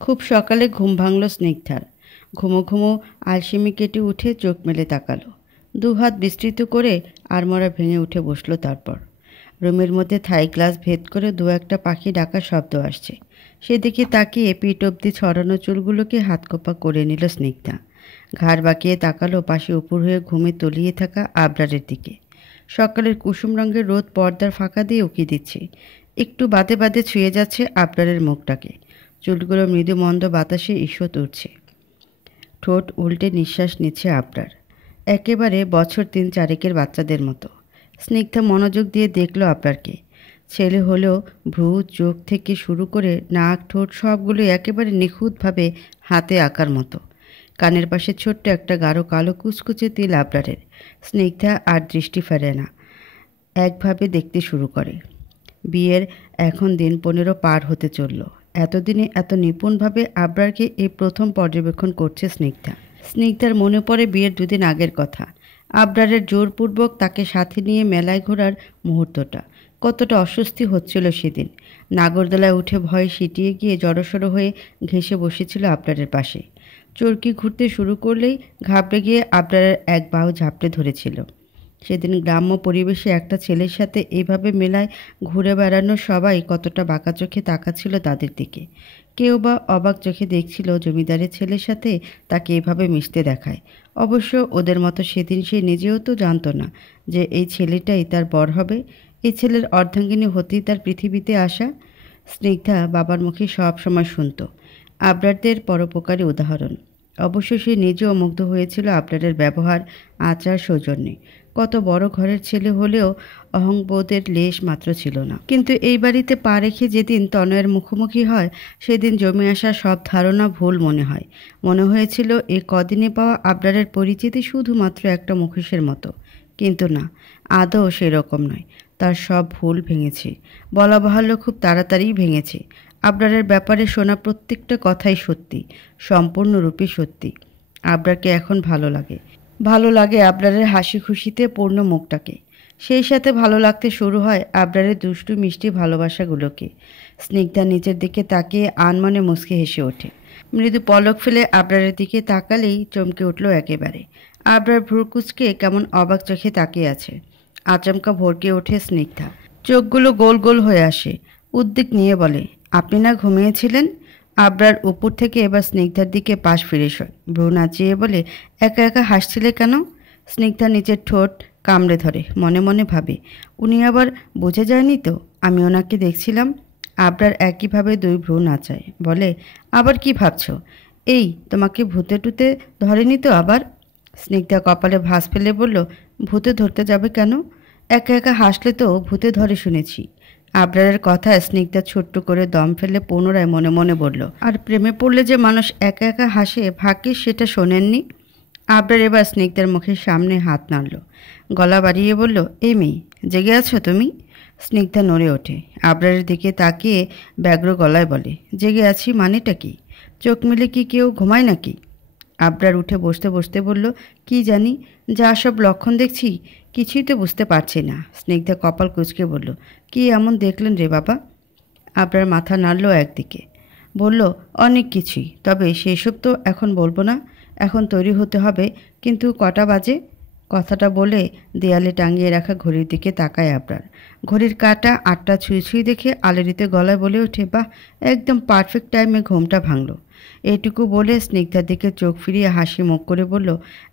খুব সকালে ঘুম ভাঙল স্নিগ্ধার। ঘুমো ঘুমো আলসেমি কেটে উঠে চোখ মেলে তাকালো। দুহাত বিস্তৃত করে আড়মোড়া ভেঙে উঠে বসলো। তারপর রুমের মধ্যে থাই গ্লাস ভেদ করে দু একটা পাখি ডাকার শব্দ আসছে। সেদিকে তাকিয়ে পিঠ অব্দি ছড়ানো চুলগুলোকে হাতকোপা করে নিল স্নিগ্ধা। ঘাড় বাঁকিয়ে তাকালো পাশে উপর হয়ে ঘুমে তলিয়ে থাকা আবরারের দিকে। সকালের কুসুম রঙের রোদ পর্দার ফাঁকা দিয়ে উকি দিচ্ছে। একটু বাদে বাদে ছুঁয়ে যাচ্ছে আবরারের মুখটাকে। চুলগুলো মৃদু মন্দ বাতাসে ঈষৎ উঠছে। ঠোঁট উল্টে নিঃশ্বাস নিচ্ছে আবরার, একেবারে বছর ৩-৪ বাচ্চাদের মতো। স্নিগ্ধা মনোযোগ দিয়ে দেখল আবরারকে। ছেলে হলেও ভ্রু, চোখ থেকে শুরু করে নাক, ঠোঁট সবগুলো একেবারে নিখুঁতভাবে হাতে আঁকার মতো। কানের পাশে ছোট্ট একটা গাঢ় কালো কুচকুচে তিল আবরারের। স্নিগ্ধা আর দৃষ্টি ফেরে না, একভাবে দেখতে শুরু করে। বিয়ের এখন দিন 15 পার হতে চলল। এতদিনে এত নিপুণভাবে আবরারকে এই প্রথম পর্যবেক্ষণ করছে স্নিগ্ধা। স্নিগ্ধার মনে পড়ে বিয়ের 2 দিন আগের কথা। আবরারের জোরপূর্বক তাকে সাথে নিয়ে মেলায় ঘোরার মুহূর্তটা। কতটা অস্বস্তি হচ্ছিল সেদিন। নাগরদোলায় উঠে ভয়ে সিটিয়ে গিয়ে জড়সড় হয়ে ঘেঁষে বসেছিল আবরারের পাশে। চরকি ঘুরতে শুরু করলেই ঘাবড়ে গিয়ে আবরারের এক বাহু ঝাপটে ধরেছিল। সেদিন গ্রাম্য পরিবেশে একটা ছেলের সাথে এইভাবে মেলায় ঘুরে বেড়ানো সবাই কতটা বাঁকা চোখে তাকাচ্ছিল তাদের দিকে। কেউ বা অবাক চোখে দেখছিল জমিদারের ছেলের সাথে তাকে এভাবে মিশতে দেখায়। অবশ্য ওদের মতো সেদিন সে নিজেও তো জানতো না যে এই ছেলেটাই তার বর হবে। এই ছেলের অর্ধাঙ্গিনী হতেই তার পৃথিবীতে আসা। স্নিগ্ধা বাবার মুখে সব সময় শুনত আবরারদের পরোপকারী উদাহরণ। অবশ্য সে নিজেও মুগ্ধ হয়েছিল আবরারের ব্যবহার, আচার, সৌজন্যে। কত বড় ঘরের ছেলে হলেও অহংবোধের লেশ মাত্র ছিল না। কিন্তু এই বাড়িতে পা রেখে যেদিন তনয়ের মুখোমুখি হয়, সেদিন জমে আসা সব ধারণা ভুল মনে হয়। মনে হয়েছিল এ কদিনে পাওয়া আবরারের পরিচিতি শুধুমাত্র একটা মুখোশের মতো। কিন্তু না, আদৌ সেরকম নয়। তার সব ভুল ভেঙেছে, বলা বাহুল্য খুব তাড়াতাড়িই ভেঙেছে। আবরারের ব্যাপারে শোনা প্রত্যেকটা কথাই সত্যি, সম্পূর্ণরূপে সত্যি। আবরারকে এখন ভালো লাগে। ভালো লাগে আবরারের হাসি খুশিতে পূর্ণ মুখটাকে। সেই সাথে ভালো লাগতে শুরু হয় আবরারের দুষ্টু মিষ্টি ভালোবাসাগুলোকে। স্নিগ্ধা নিচের দিকে তাকিয়ে আনমনে মুচকে হেসে ওঠে। মৃদু পলক ফেলে আবরারের দিকে তাকালেই চমকে উঠল একেবারে। আবরার ভ্রু কুঁচকে কেমন অবাক চোখে তাকিয়ে আছে। আচমকা ভরকে ওঠে স্নিগ্ধা। চোখগুলো গোল গোল হয়ে আসে। উদ্বেগ নিয়ে বলে, আপনি না ঘুমিয়েছিলেন? আবরার উপর থেকে এবার স্নিগ্ধার দিকে পাশ ফিরে শোয়। ভ্রু নাচিয়ে বলে, একা একা হাসছিলে কেন? স্নিগ্ধা নিচের ঠোঁট কামড়ে ধরে। মনে মনে ভাবে, উনি আবার বুঝে যায়নি তো আমি ওনাকে দেখছিলাম। আবরার একইভাবে 2 ভ্রু নাচায়। বলে, আবার কি ভাবছো? এই তোমাকে ভূতে টুতে ধরেনি তো আবার? স্নিগ্ধা কপালে ভাঁজ ফেলে বলল, ভূতে ধরতে যাবে কেন? একা একা হাসলে তো ভূতে ধরে শুনেছি। আবরারের কথায় স্নিগ্ধা ছোট্ট করে দম ফেলে পুনরায় মনে মনে বলল, আর প্রেমে পড়লে যে মানুষ একা একা হাসে, ভাগ্যিস সেটা শোনেননি। আবরার এবার স্নিগ্ধার মুখের সামনে হাত নাড়ল, গলা বাড়িয়ে বলল, এই মেয়ে, জেগে আছো তুমি? স্নিগ্ধা নড়ে ওঠে। আবরারের দিকে তাকিয়ে ব্যগ্র গলায় বলে, জেগে আছি মানেটা কি? চোখ মেলে কি কেউ ঘুমায় নাকি? আবরার উঠে বসতে বসতে বলল, কি জানি, যা সব লক্ষণ দেখছি কিছুই তো বুঝতে পারছি না। স্নিগ্ধা কপাল কুঁচকে বলল, কি এমন দেখলেন রে বাবা? আবরার মাথা নাড়ল একদিকে। বলল, অনেক কিছুই, তবে সেসব তো এখন বলবো না। এখন তৈরি হতে হবে। কিন্তু কটা বাজে? কথাটা বলে দেয়ালে টাঙিয়ে রাখা ঘড়ির দিকে তাকায় আবরার। ঘড়ির কাঁটা 8টা ছুঁই ছুঁই দেখে আলোড়িত গলায় বলে ওঠে, বাহ, একদম পারফেক্ট টাইমে ঘুমটা ভাঙল। এইটুকু বলে স্নিগ্ধার দিকে চোখ ফিরিয়ে হাসি মুখ করে বলল,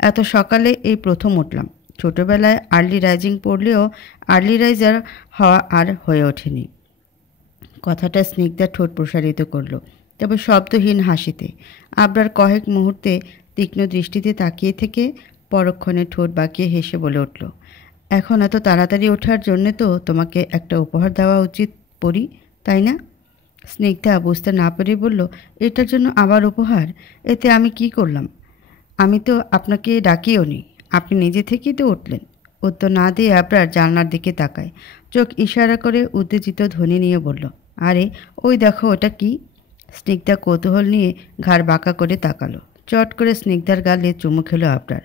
এত সকালে এই প্রথম উঠলাম। ছোটবেলায় আর্লি রাইজিং পড়লেও আর্লি রাইজার হওয়া আর হয়ে ওঠেনি। কথাটা স্নিগ্ধার ঠোঁট প্রসারিত করল, তবে শব্দহীন হাসিতে। আবরার কয়েক মুহূর্তে তীক্ষ্ণ দৃষ্টিতে তাকিয়ে থেকে পরক্ষণে ঠোঁট বাঁকিয়ে হেসে বলে উঠল, এখন এত তাড়াতাড়ি ওঠার জন্যে তো তোমাকে একটা উপহার দেওয়া উচিত পরি, তাই না? স্নিগ্ধা বুঝতে না পেরে বলল, এটার জন্য আবার উপহার? এতে আমি কি করলাম? আমি তো আপনাকে ডাকিও নি, আপনি নিজে থেকেই তো উঠলেন। উত্তর না দিয়ে আবরার জানলার দিকে তাকায়। চোখ ইশারা করে উত্তেজিত ধ্বনি নিয়ে বলল, আরে ওই দেখো, ওটা কি? স্নিগ্ধা কৌতূহল নিয়ে ঘাড় বাঁকা করে তাকালো। চট করে স্নিগ্ধার গালে চুমু খেলো আবরার।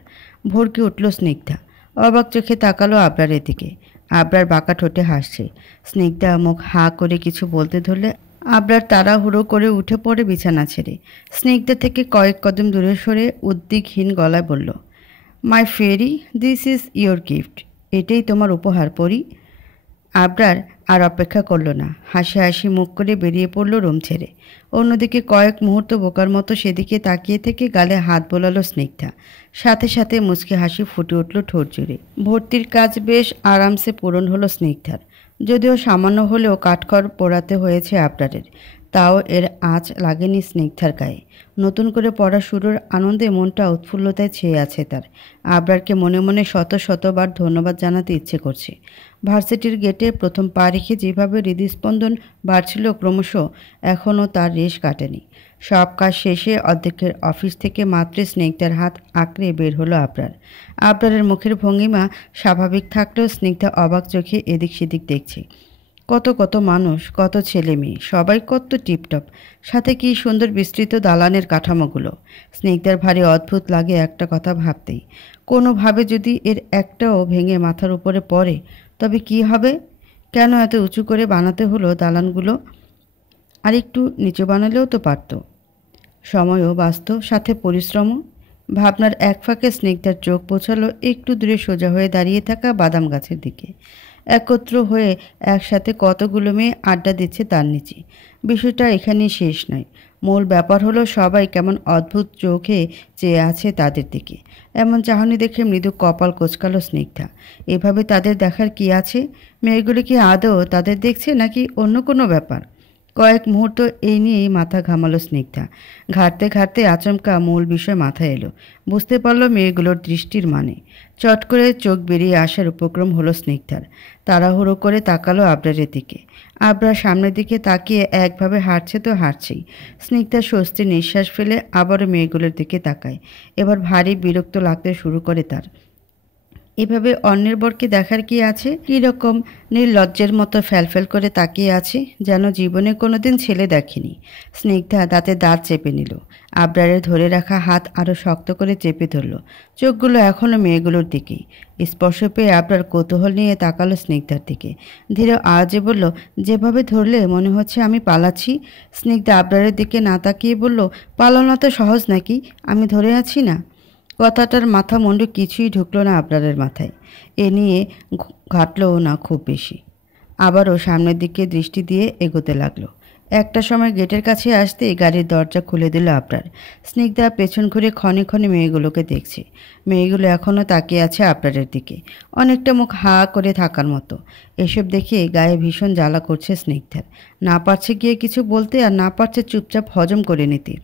ভরকে উঠল স্নিগ্ধা। অবাক চোখে তাকালো আবরারের দিকে। আবরার বাঁকা ঠোঁটে হাসছে। স্নিগ্ধা মুখ হাঁ করে কিছু বলতে ধরলে আবরার তাড়াহুড়ো করে উঠে পড়ে বিছানা ছেড়ে স্নিগ্ধা থেকে কয়েক কদম দূরে সরে উদ্বিগ্নহীন গলায় বলল, মাই ফেরি, দিস ইজ ইয়োর গিফট। এটাই তোমার উপহার পরি। আবরার আর অপেক্ষা করল না, হাসি হাসি মুখ করে বেরিয়ে পড়ল রুম ছেড়ে। অন্যদিকে কয়েক মুহূর্ত বোকার মতো সেদিকে তাকিয়ে থেকে গালে হাত বোলালো স্নিগ্ধা। সাথে সাথে মুচকি হাসি ফুটে উঠল ঠোঁট জুড়ে। ভর্তির কাজ বেশ আরামসে পূরণ হলো স্নিগ্ধার। যদিও সামান্য হলেও কাঠখড় পোড়াতে হয়েছে আবরারের, তাও এর আঁচ লাগেনি স্নিগ্ধার গায়ে। নতুন করে পড়া শুরুর আনন্দে মনটা উৎফুল্লতায় ছেয়ে আছে তার। আবরারকে মনে মনে শত শতবার ধন্যবাদ জানাতে ইচ্ছে করছে। ভার্সিটির গেটে প্রথম পা রেখে যেভাবে হৃদস্পন্দন বাড়ছিল ক্রমশ, এখনও তার রেশ কাটেনি। সব কাজ শেষে অর্ধেকের অফিস থেকে মাত্র স্নিগ্ধার হাত আঁকড়ে বের হলো আবরার। আবরারের মুখের ভঙ্গিমা স্বাভাবিক থাকলেও স্নিগ্ধা অবাক চোখে এদিক সেদিক দেখছে। কত কত মানুষ, কত ছেলে মেয়ে, সবাই কত টিপটপ, সাথে কি সুন্দর বিস্তৃত দালানের কাঠামোগুলো। স্নিগ্ধার ভারী অদ্ভুত লাগে একটা কথা ভাবতেই। কোনোভাবে যদি এর একটাও ভেঙে মাথার উপরে পড়ে তবে কি হবে? কেন এত উঁচু করে বানাতে হলো দালানগুলো? আর একটু নিচু বানালেও তো পারত। সময়ও বাঁচত, সাথে পরিশ্রমও। ভাবনার এক ফাঁকে স্নিগ্ধার চোখ পৌঁছালো একটু দূরে সোজা হয়ে দাঁড়িয়ে থাকা বাদাম গাছের দিকে। একত্র হয়ে একসাথে কতগুলো মেয়ে আড্ডা দিচ্ছে তার নিচে। বিষয়টা এখানেই শেষ নয়। মূল ব্যাপার হলো সবাই কেমন অদ্ভুত চোখে চেয়ে আছে তাদের দিকে। এমন চাহনি দেখে মৃদু কপাল কোঁচকালো স্নিগ্ধা। এভাবে তাদের দেখার কি আছে? মেয়েগুলি কি আদৌ তাদের দেখছে নাকি অন্য কোনো ব্যাপার? কয়েক মুহূর্ত এই নিয়েই মাথা ঘামালো স্নিগ্ধা। ঘাটতে ঘাটতে আচমকা মূল বিষয় মাথায় এলো। বুঝতে পারল মেয়েগুলোর দৃষ্টির মানে। চট করে চোখ বেরিয়ে আসার উপক্রম হলো স্নিগ্ধার। তাড়াহুড়ো করে তাকালো আবরারের দিকে। আবরার সামনের দিকে তাকিয়ে একভাবে হাঁটছে তো হাঁটছেই। স্নিগ্ধা স্বস্তির নিঃশ্বাস ফেলে আবারও মেয়েগুলোর দিকে তাকায়। এবার ভারী বিরক্ত লাগতে শুরু করে তার। এভাবে অন্যের বরকে দেখার কি আছে? কীরকম নির্লজ্জের মতো ফ্যালফ্যাল করে তাকিয়ে আছে, যেন জীবনে কোনোদিন ছেলে দেখেনি। স্নিগ্ধা দাঁতে দাঁত চেপে নিল। আবরারের ধরে রাখা হাত আরও শক্ত করে চেপে ধরল। চোখগুলো এখনও মেয়েগুলোর দিকেই। স্পর্শ পেয়ে আবরার কৌতূহল নিয়ে তাকালো স্নিগ্ধার দিকে। ধীরে আওয়াজে বলল, যেভাবে ধরলে মনে হচ্ছে আমি পালাচ্ছি। স্নিগ্ধা আবরারের দিকে না তাকিয়ে বলল, পালানো তো সহজ নাকি? আমি ধরে আছি না। কথাটার মাথা মুন্ডু কিছুই ঢুকলো না আবরারের মাথায়। এ নিয়ে ঘাটলও না খুব বেশি। আবারও সামনের দিকে দৃষ্টি দিয়ে এগোতে লাগলো। একটা সময় গেটের কাছে আসতেই গাড়ির দরজা খুলে দিল আবরার। স্নিগ্ধা পেছন ঘুরে ক্ষণে ক্ষণে মেয়েগুলোকে দেখছে। মেয়েগুলো এখনও তাকিয়ে আছে আবরারের দিকে, অনেকটা মুখ হা করে থাকার মতো। এসব দেখে গায়ে ভীষণ জ্বালা করছে স্নিগ্ধার। না পারছে গিয়ে কিছু বলতে, আর না পারছে চুপচাপ হজম করে নিতে।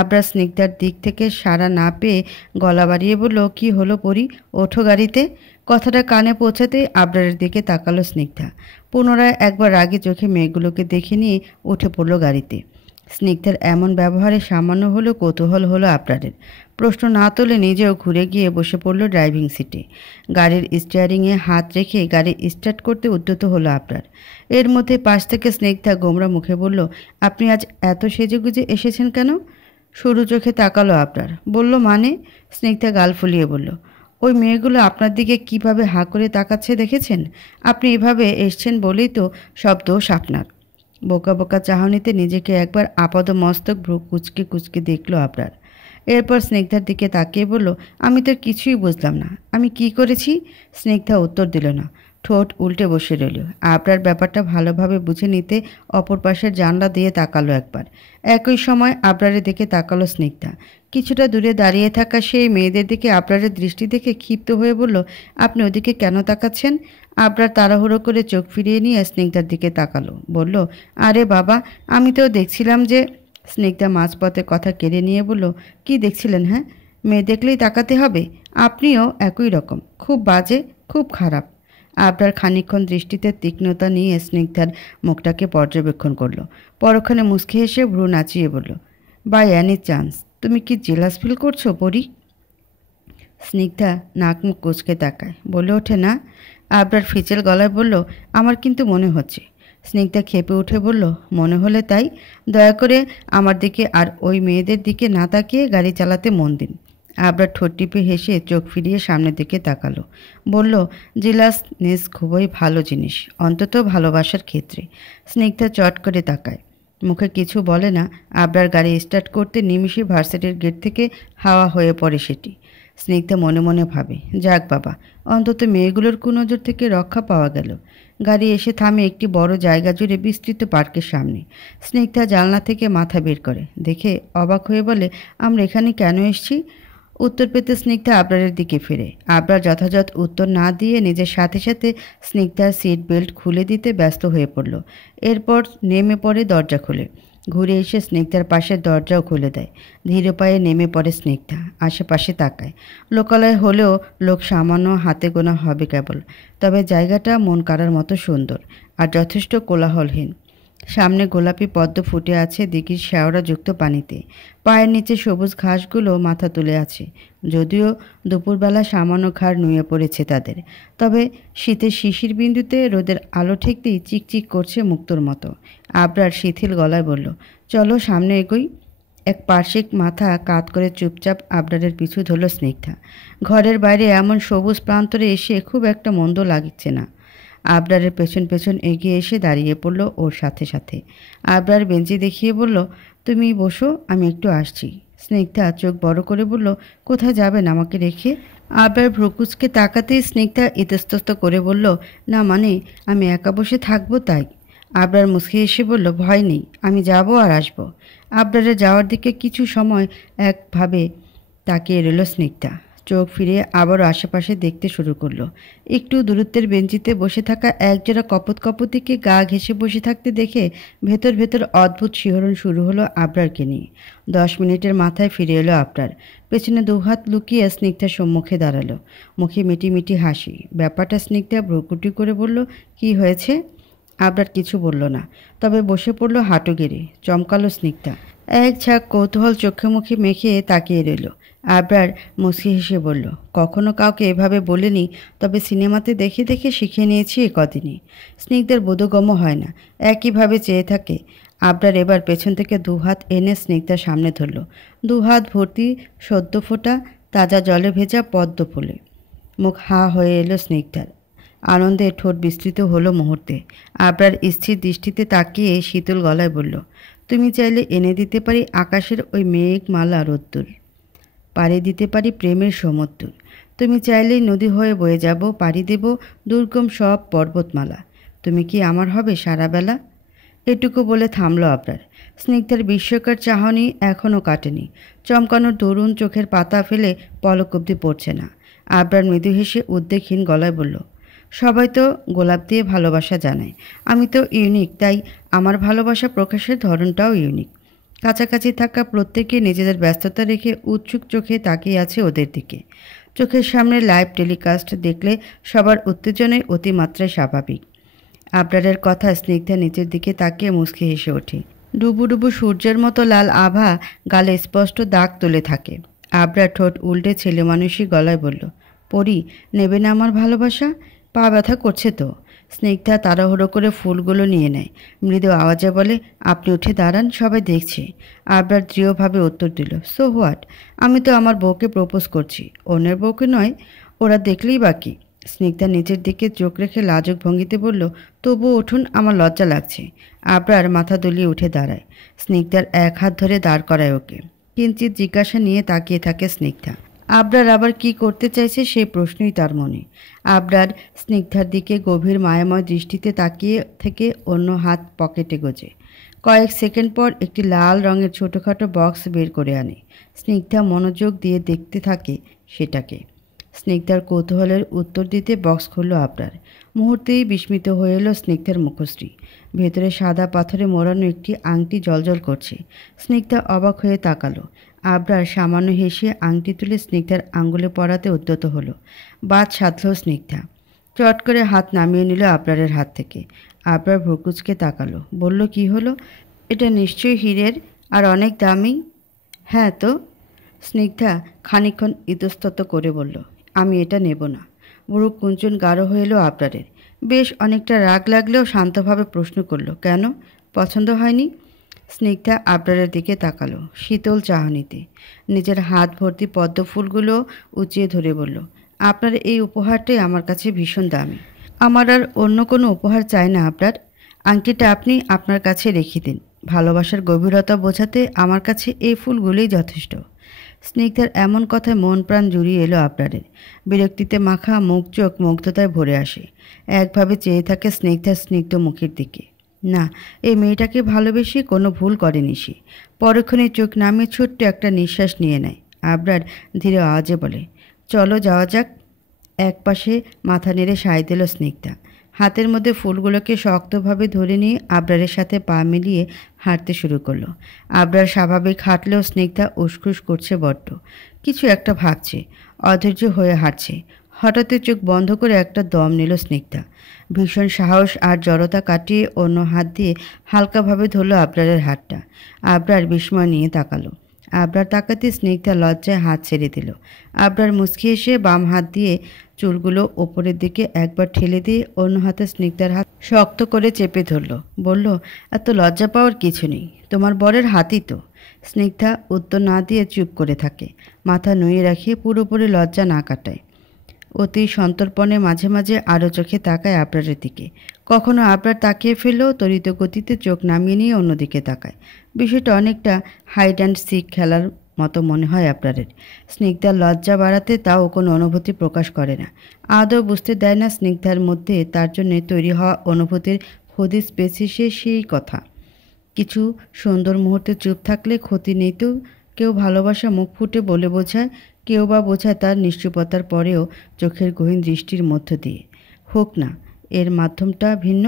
আবরার স্নিগ্ধার দিক থেকে সাড়া না পেয়ে গলা বাড়িয়ে বলল, কি হলো পরি, ওঠো গাড়িতে। কথাটা কানে পৌঁছাতেই আবরারের দিকে তাকালো স্নিগ্ধা। পুনরায় একবার রাগে চোখে মেয়েগুলোকে দেখে নিয়ে উঠে পড়ল গাড়িতে। স্নিগ্ধার এমন ব্যবহারে সামান্য হলেও কৌতূহল হলো আবরারের। প্রশ্ন না তুলে নিজেও ঘুরে গিয়ে বসে পড়ল ড্রাইভিং সিটে। গাড়ির স্টিয়ারিংয়ে হাত রেখে গাড়ি স্টার্ট করতে উদ্যত হলো আবরার। এর মধ্যে পাশ থেকে স্নিগ্ধা গোমরা মুখে বলল, আপনি আজ এত সেজেগুজে এসেছেন কেন? সরু চোখে তাকালো আবরার। বলল মানে? স্নিগ্ধা গাল ফুলিয়ে বলল, ওই মেয়েগুলো আপনার দিকে কিভাবে হাঁ করে তাকাচ্ছে দেখেছেন? আপনি এভাবে এসছেন বলেই তো সব দোষ আপনার। বোকা বোকা চাহনিতে নিজেকে একবার আপাদ মস্তক ভ্রু কুচকে কুচকে দেখলো আবরার। এরপর স্নিগ্ধার দিকে তাকিয়ে বলল, আমি তো কিছুই বুঝলাম না, আমি কি করেছি? স্নিগ্ধা উত্তর দিল না, ঠোঁট উল্টে বসে রইল। আবরার ব্যাপারটা ভালোভাবে বুঝে নিতে অপর পাশের জানলা দিয়ে তাকালো একবার। একই সময় আবরারের দিকে তাকালো স্নিগ্ধা। কিছুটা দূরে দাঁড়িয়ে থাকা সেই মেয়েদের দিকে আবরারের দৃষ্টি দেখে ক্ষিপ্ত হয়ে বলল, আপনি ওদিকে কেন তাকাচ্ছেন? আবরার তাড়াহুড়ো করে চোখ ফিরিয়ে নিয়ে স্নিগ্ধার দিকে তাকালো। বলল, আরে বাবা, আমি তো দেখছিলাম যে। স্নিগ্ধা মাঝপথে কথা কেড়ে নিয়ে বলল, কি দেখছিলেন? হ্যাঁ, মেয়ে দেখলেই তাকাতে হবে? আপনিও একই রকম, খুব বাজে, খুব খারাপ। আবরার খানিকক্ষণ দৃষ্টিতে তীক্ষ্ণতা নিয়ে স্নিগ্ধার মুখটাকে পর্যবেক্ষণ করলো। পরক্ষণে মুচকি হেসে ভ্রু নাচিয়ে বলল, বাই এনি চান্স তুমি কি জেলাস ফিল করছো পরি? স্নিগ্ধা নাক মুখ কুচকে তাকায়, বলে ওঠে না। আবরার ফিচেল গলায় বলল, আমার কিন্তু মনে হচ্ছে। স্নিগ্ধা খেপে উঠে বলল, মনে হলে তাই? দয়া করে আমার দিকে আর ওই মেয়েদের দিকে না তাকিয়ে গাড়ি চালাতে মন দিন। আবরার ঠোঁট টিপে হেসে চোখ ফিরিয়ে সামনের দিকে তাকালো। বলল, জেলাসনেস খুবই ভালো জিনিস, অন্তত ভালোবাসার ক্ষেত্রে। স্নিগ্ধা চট করে তাকায়। মুখে কিছু বলে না। আবরার গাড়ি স্টার্ট করতে নিমিষে ভার্সিটির গেট থেকে হাওয়া হয়ে পড়ে সেটি। স্নিগ্ধা মনে মনে ভাবে, যাক বাবা, অন্তত মেয়েগুলোর কুনজর থেকে রক্ষা পাওয়া গেল। গাড়ি এসে থামে একটি বড় জায়গা জুড়ে বিস্তৃত পার্কের সামনে। স্নিগ্ধা জানলা থেকে মাথা বের করে দেখে অবাক হয়ে বলে, আমরা এখানে কেন এসেছি? উত্তর পেতে স্নিগ্ধা আবরারের দিকে ফিরে। আবরার যথাযথ উত্তর না দিয়ে নিজের সাথে সাথে স্নিগ্ধার সিট বেল্ট খুলে দিতে ব্যস্ত হয়ে পড়ল। এরপর নেমে পড়ে দরজা খুলে। ঘুরে এসে স্নিগ্ধার পাশের দরজাও খুলে দেয়। ধীর পায়ে নেমে পড়ে স্নিগ্ধা, আশেপাশে তাকায়। লোকালয় হলেও লোক সামান্য হাতে গোনা হবে কেবল, তবে জায়গাটা মন কাড়ার মতো সুন্দর আর যথেষ্ট কোলাহলহীন। সামনে গোলাপি পদ্ম ফুটে আছে দিঘির শ্যাওড়াযুক্ত পানিতে। পায়ের নিচে সবুজ ঘাসগুলো মাথা তুলে আছে, যদিও দুপুরবেলা সামান্য ঘাড় নুয়ে পড়েছে তাদের। তবে শীতের শিশির বিন্দুতে রোদের আলো ঠেকতেই চিকচিক করছে মুক্তোর মতো। আবরার শিথিল গলায় বলল, চলো সামনে এগোই। এক পার্শ্বিক মাথা কাত করে চুপচাপ আবরারের পিছু ধরল স্নিগ্ধা। ঘরের বাইরে এমন সবুজ প্রান্তরে এসে খুব একটা মন্দ লাগছে না। আবরারের পেছন পেছন এগিয়ে এসে দাঁড়িয়ে পড়ল ওর সাথে সাথে। আবরার বেঞ্চি দেখিয়ে বলল, তুমি বসো, আমি একটু আসছি। স্নিগ্ধা চোখ বড় করে বলল, কোথায় যাবেন আমাকে রেখে? আবরার ভ্রুকুচকে তাকাতেই স্নিগ্ধা ইতস্তত করে বলল, না মানে আমি একা বসে থাকবো তাই। আবরার মুচকি এসে বলল, ভয় নেই, আমি যাব আর আসব। আবরারের যাওয়ার দিকে কিছু সময় একভাবে তাকিয়ে রইল স্নিগ্ধা। চোখ ফিরে আবারও আশেপাশে দেখতে শুরু করলো। একটু দূরত্বের বেঞ্চিতে বসে থাকা একজোড়া কপোতিকে গা ঘেঁষে বসে থাকতে দেখে ভেতর ভেতর অদ্ভুত শিহরণ শুরু হলো আবরারকে নিয়ে। 10 মিনিটের মাথায় ফিরে এলো আবরার। পেছনে দুহাত লুকিয়ে স্নিগ্ধার সম্মুখে দাঁড়ালো, মুখে মিটি মিটি হাসি। ব্যাপারটা স্নিগ্ধা ভ্রুকুটি করে বলল, কি হয়েছে? আবরার কিছু বলল না, তবে বসে পড়ল হাঁটু গেড়ে। চমকালো স্নিগ্ধা। এক ঝাঁক কৌতূহল চোখে মুখে মেখে তাকিয়ে রইল। আবরার মুচকি হেসে বলল, কখনো কাউকে এভাবে বলিনি, তবে সিনেমাতে দেখে দেখে শিখে নিয়েছি এ কদিনই। স্নিগ্ধার বোধগম্য হয় না, একইভাবে চেয়ে থাকে। আবরার এবার পেছন থেকে দুহাত এনে স্নিগ্ধার সামনে ধরল। দুহাত ভর্তি সদ্য ফোটা তাজা জলে ভেজা পদ্ম ফুলে। মুখ হা হয়ে এলো স্নিগ্ধার। আনন্দে ঠোঁট বিস্তৃত হলো মুহূর্তে। আবরার স্থির দৃষ্টিতে তাকিয়ে শীতল গলায় বলল, তুমি চাইলে এনে দিতে পারি আকাশের ওই মেঘমালা রোদ্দুর, পাড়ি দিতে পারি প্রেমের সমুদ্র। তুমি চাইলেই নদী হয়ে বয়ে যাব, পাড়ি দেব দুর্গম সব পর্বতমালা। তুমি কি আমার হবে সারাবেলা? এটুকু বলে থামল আবরার। স্নিগ্ধার বিস্ময়কর চাহনি এখনও কাটেনি। চমকানোর তরুণ চোখের পাতা ফেলে পলক অবধি পড়ছে না। আবরার মৃদু হেসে উদ্বেগহীন গলায় বলল, সবাই তো গোলাপ দিয়ে ভালোবাসা জানায়, আমি তো ইউনিক, তাই আমার ভালোবাসা প্রকাশের ধরনটাও ইউনিক। কাছাকাছি থাকা প্রত্যেকে নিজেদের ব্যস্ততা রেখে উৎসুক চোখে তাকিয়ে আছে ওদের দিকে। চোখের সামনে লাইভ টেলিকাস্ট দেখলে সবার উত্তেজনায় অতিমাত্রায় স্বাভাবিক। আবরারের কথা স্নিগ্ধা নিচের দিকে তাকিয়ে মুচকি হেসে ওঠে। ডুবু ডুবু সূর্যের মতো লাল আভা গালে স্পষ্ট দাগ তুলে থাকে। আবরার ঠোঁট উল্টে ছেলে মানুষই গলায় বলল, পরি, নেবে না আমার ভালোবাসা? পা ব্যথা করছে তো। স্নিগ্ধা তাড়াহুড়ো করে ফুলগুলো নিয়ে নেয়। মৃদু আওয়াজে বলে, আপনি উঠে দাঁড়ান, সবাই দেখছে। আবরার দৃঢ়ভাবে উত্তর দিল, সো হোয়াট, আমি তো আমার বউকে প্রপোজ করছি, অন্যের বউকে নয়। ওরা দেখলেই বাকি। স্নিগ্ধা নিচের দিকে চোখ রেখে লাজুক ভঙ্গিতে বলল, তবুও উঠুন, আমার লজ্জা লাগছে। আবরার মাথা দুলিয়ে উঠে দাঁড়ায়। স্নিগ্ধার এক হাত ধরে দাঁড় করায় ওকে। কিঞ্চিত জিজ্ঞাসা নিয়ে তাকিয়ে থাকে স্নিগ্ধা। আবরার আবার কি করতে চাইছে সেই প্রশ্নই তার মনে। আবরার স্নিগ্ধার দিকে গভীর মায়াময় দৃষ্টিতে তাকিয়ে থেকে অন্য হাত পকেটে গোজে। কয়েক সেকেন্ড পর একটি লাল রঙের ছোটোখাটো বক্স বের করে আনে। স্নিগ্ধা মনোযোগ দিয়ে দেখতে থাকে সেটাকে। স্নিগ্ধার কৌতূহলের উত্তর দিতে বক্স খুলল আবরার। মুহূর্তেই বিস্মিত হয়ে এলো স্নিগ্ধার মুখশ্রী। ভেতরে সাদা পাথরে মোড়ানো একটি আংটি জ্বলজ্বল করছে। স্নিগ্ধা অবাক হয়ে তাকালো। আবরার সামান্য হেসে আংটি তুলে স্নিগ্ধার আঙ্গুলে পরাতে উদ্যত হলো। বাদ সাধল স্নিগ্ধা। চট করে হাত নামিয়ে নিল আবরারের হাত থেকে। আবরার ভ্রুকুচকে তাকালো, বলল, কি হলো? এটা নিশ্চয়ই হীরের আর অনেক দামি। হ্যাঁ তো। স্নিগ্ধা খানিকক্ষণ ইতস্তত করে বলল, আমি এটা নেব না। বুড়ো কুঞ্চন গাঢ় হয়ে এলো আবরারের। বেশ অনেকটা রাগ লাগলেও শান্তভাবে প্রশ্ন করল, কেন? পছন্দ হয়নি? স্নিগ্ধা আবরারের দিকে তাকালো শীতল চাহনিতে। নিজের হাত ভর্তি পদ্ম ফুলগুলো উঁচিয়ে ধরে বলল, আপনার এই উপহারটাই আমার কাছে ভীষণ দামি। আমার আর অন্য কোনো উপহার চাই না আবরার। আংটিটা আপনি আপনার কাছে রেখে দিন। ভালোবাসার গভীরতা বোঝাতে আমার কাছে এই ফুলগুলোই যথেষ্ট। স্নিগ্ধার এমন কথায় মন প্রাণ জুড়িয়ে এলো আবরারের। বিরক্তিতে মাখা মুখ চোখ মুগ্ধতায় ভরে আসে। একভাবে চেয়ে থাকে স্নিগ্ধার স্নিগ্ধ মুখের দিকে। না, এই মেয়েটাকে ভালোবেসে কোনো ভুল করেনি সে। পরক্ষণে চোখ নামিয়ে ছোট্ট একটা নিঃশ্বাস নিয়ে নেয়। আবরার ধীরে আওয়াজে বলে, চলো যাওয়া যাক। একপাশে মাথা নেড়ে সায় দিল স্নিগ্ধা। হাতের মধ্যে ফুলগুলোকে শক্তভাবে ধরে নিয়ে আবরারের সাথে পা মিলিয়ে হাঁটতে শুরু করলো। আবরার স্বাভাবিক হাঁটলেও স্নিগ্ধা উসখুস করছে বড্ড। কিছু একটা ভাবছে, অধৈর্য হয়ে হাঁটছে। হঠাৎ চোখ বন্ধ করে একটা দম নিল স্নিগ্ধা। ভীষণ সাহস আর জড়তা কাটিয়ে অন্য হাত দিয়ে হালকাভাবে ধরল আবরারের হাতটা। আবরার বিস্ময় নিয়ে তাকালো। আবরার তাকাতে স্নিগ্ধা লজ্জায় হাত ছেড়ে দিল। আবরার মুচকি এসে বাম হাত দিয়ে চুলগুলো ওপরের দিকে একবার ঠেলে দিয়ে অন্য হাতে স্নিগ্ধার হাত শক্ত করে চেপে ধরল। বলল, এত লজ্জা পাওয়ার কিছু নেই, তোমার বরের হাতই তো। স্নিগ্ধা উত্তর না দিয়ে চুপ করে থাকে, মাথা নুয়ে রাখিয়ে পুরোপুরি লজ্জা না কাটায়। অতি সন্তর্পণে মাঝে মাঝে আরও চোখে তাকায় আবরারের দিকে। কখনো আবরার তাকিয়ে ফেললেও তড়িৎ গতিতে চোখ নামিয়ে নিয়ে অন্যদিকে তাকায়। বিষয়টা অনেকটা হাইড অ্যান্ড সিক খেলার মতো মনে হয় আবরারের। স্নিগ্ধার লজ্জা বাড়াতে তাও কোনো অনুভূতি প্রকাশ করে না। আদৌ বুঝতে দেয় না স্নিগ্ধার মধ্যে তার জন্য তৈরি হওয়া অনুভূতির হদিস পেয়েছে সেই কথা। কিছু সুন্দর মুহূর্তে চুপ থাকলে ক্ষতি নেই তো। কেউ ভালোবাসা মুখ ফুটে বলে বোঝায়, কেউ বা বোঝায় তার নিশ্চুপতার পরেও চোখের গহীন দৃষ্টির মধ্য দিয়ে। হোক না, এর মাধ্যমটা ভিন্ন।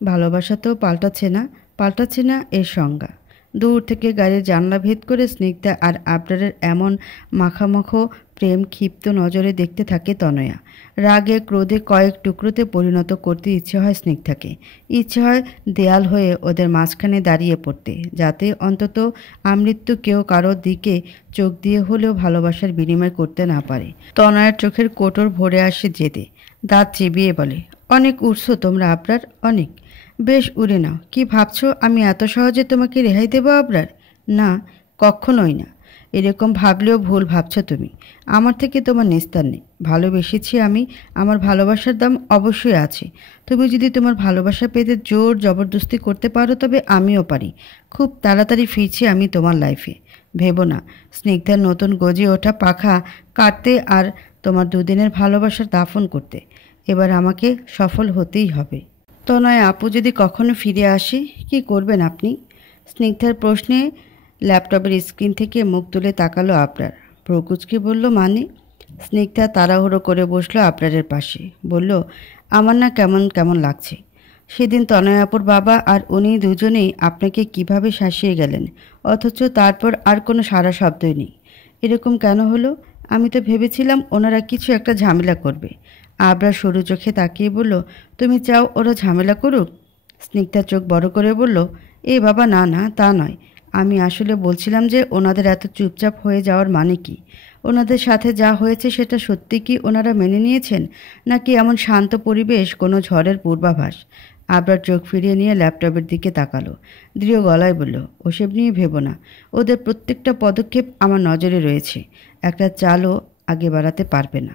ভালোবাসা তো পাল্টাচ্ছে না এর সংজ্ঞা। দূর থেকে গাড়ির জানলা ভেদ করে স্নিগ্ধা আর আবরারের এমন মাখামাখো প্রেম ক্ষিপ্ত নজরে দেখতে থাকে তনয়া। রাগে ক্রোধে কয়েক টুকরোতে পরিণত করতে ইচ্ছে হয় স্নিগ্ধাকে। ইচ্ছে হয় দেয়াল হয়ে ওদের মাঝখানে দাঁড়িয়ে পড়তে, যাতে অন্তত আমৃত্যু কেউ কারোর দিকে চোখ দিয়ে হলেও ভালোবাসার বিনিময় করতে না পারে। তনয়ার চোখের কোটর ভরে আসে জেদে। দাঁত চিবিয়ে বলে, অনেক উড়ছো তোমরা আবরার, অনেক। বেশ উড়ে নাও। কি ভাবছো আমি এত সহজে তোমাকে রেহাই দেবো আবরার? না, কখনোই না। এরকম ভাবলেও ভুল ভাবছো তুমি। আমার থেকে তোমার নিস্তার নেই। ভালোবেসেছি আমি, আমার ভালোবাসার দাম অবশ্যই আছে। তুমি যদি তোমার ভালোবাসা পেতে জোর জবরদস্তি করতে পারো তবে আমিও পারি। খুব তাড়াতাড়ি ফিরছি আমি তোমার লাইফে। ভেবো না স্নিগ্ধার নতুন গজে ওঠা পাখা কাটতে আর তোমার দুদিনের ভালোবাসার দাফন করতে। এবার আমাকে সফল হতেই হবে। তনয় আপু যদি কখনো ফিরে আসে কি করবেন আপনি? স্নিগ্ধার প্রশ্নে ল্যাপটপের স্ক্রিন থেকে মুখ তুলে তাকালো আবরার। প্রকুচকে বলল, মানে? স্নিগ্ধা তাড়াহুড়ো করে বসলো আবরারের পাশে। বলল, আমার না কেমন কেমন লাগছে। সেদিন তনয় আপুর বাবা আর উনি দুজনেই আপনাকে কিভাবে শাসিয়ে গেলেন, অথচ তারপর আর কোনো সারা শব্দই নেই। এরকম কেন হলো? আমি তো ভেবেছিলাম ওনারা কিছু একটা ঝামেলা করবে। আবরার সরু চোখে তাকিয়ে বলল, তুমি চাও ওরা ঝামেলা করুক? স্নিগ্ধা চোখ বড় করে বলল, এ বাবা না না, তা নয়। আমি আসলে বলছিলাম যে ওনাদের এত চুপচাপ হয়ে যাওয়ার মানে কি? ওনাদের সাথে যা হয়েছে সেটা সত্যি কি ওনারা মেনে নিয়েছেন, নাকি এমন শান্ত পরিবেশ কোনো ঝড়ের পূর্বাভাস? আবরার চোখ ফিরিয়ে নিয়ে ল্যাপটপের দিকে তাকালো। দৃঢ় গলায় বলল, ওসব নিয়ে ভেবো না। ওদের প্রত্যেকটা পদক্ষেপ আমার নজরে রয়েছে। একটা চালও আগে বাড়াতে পারবে না।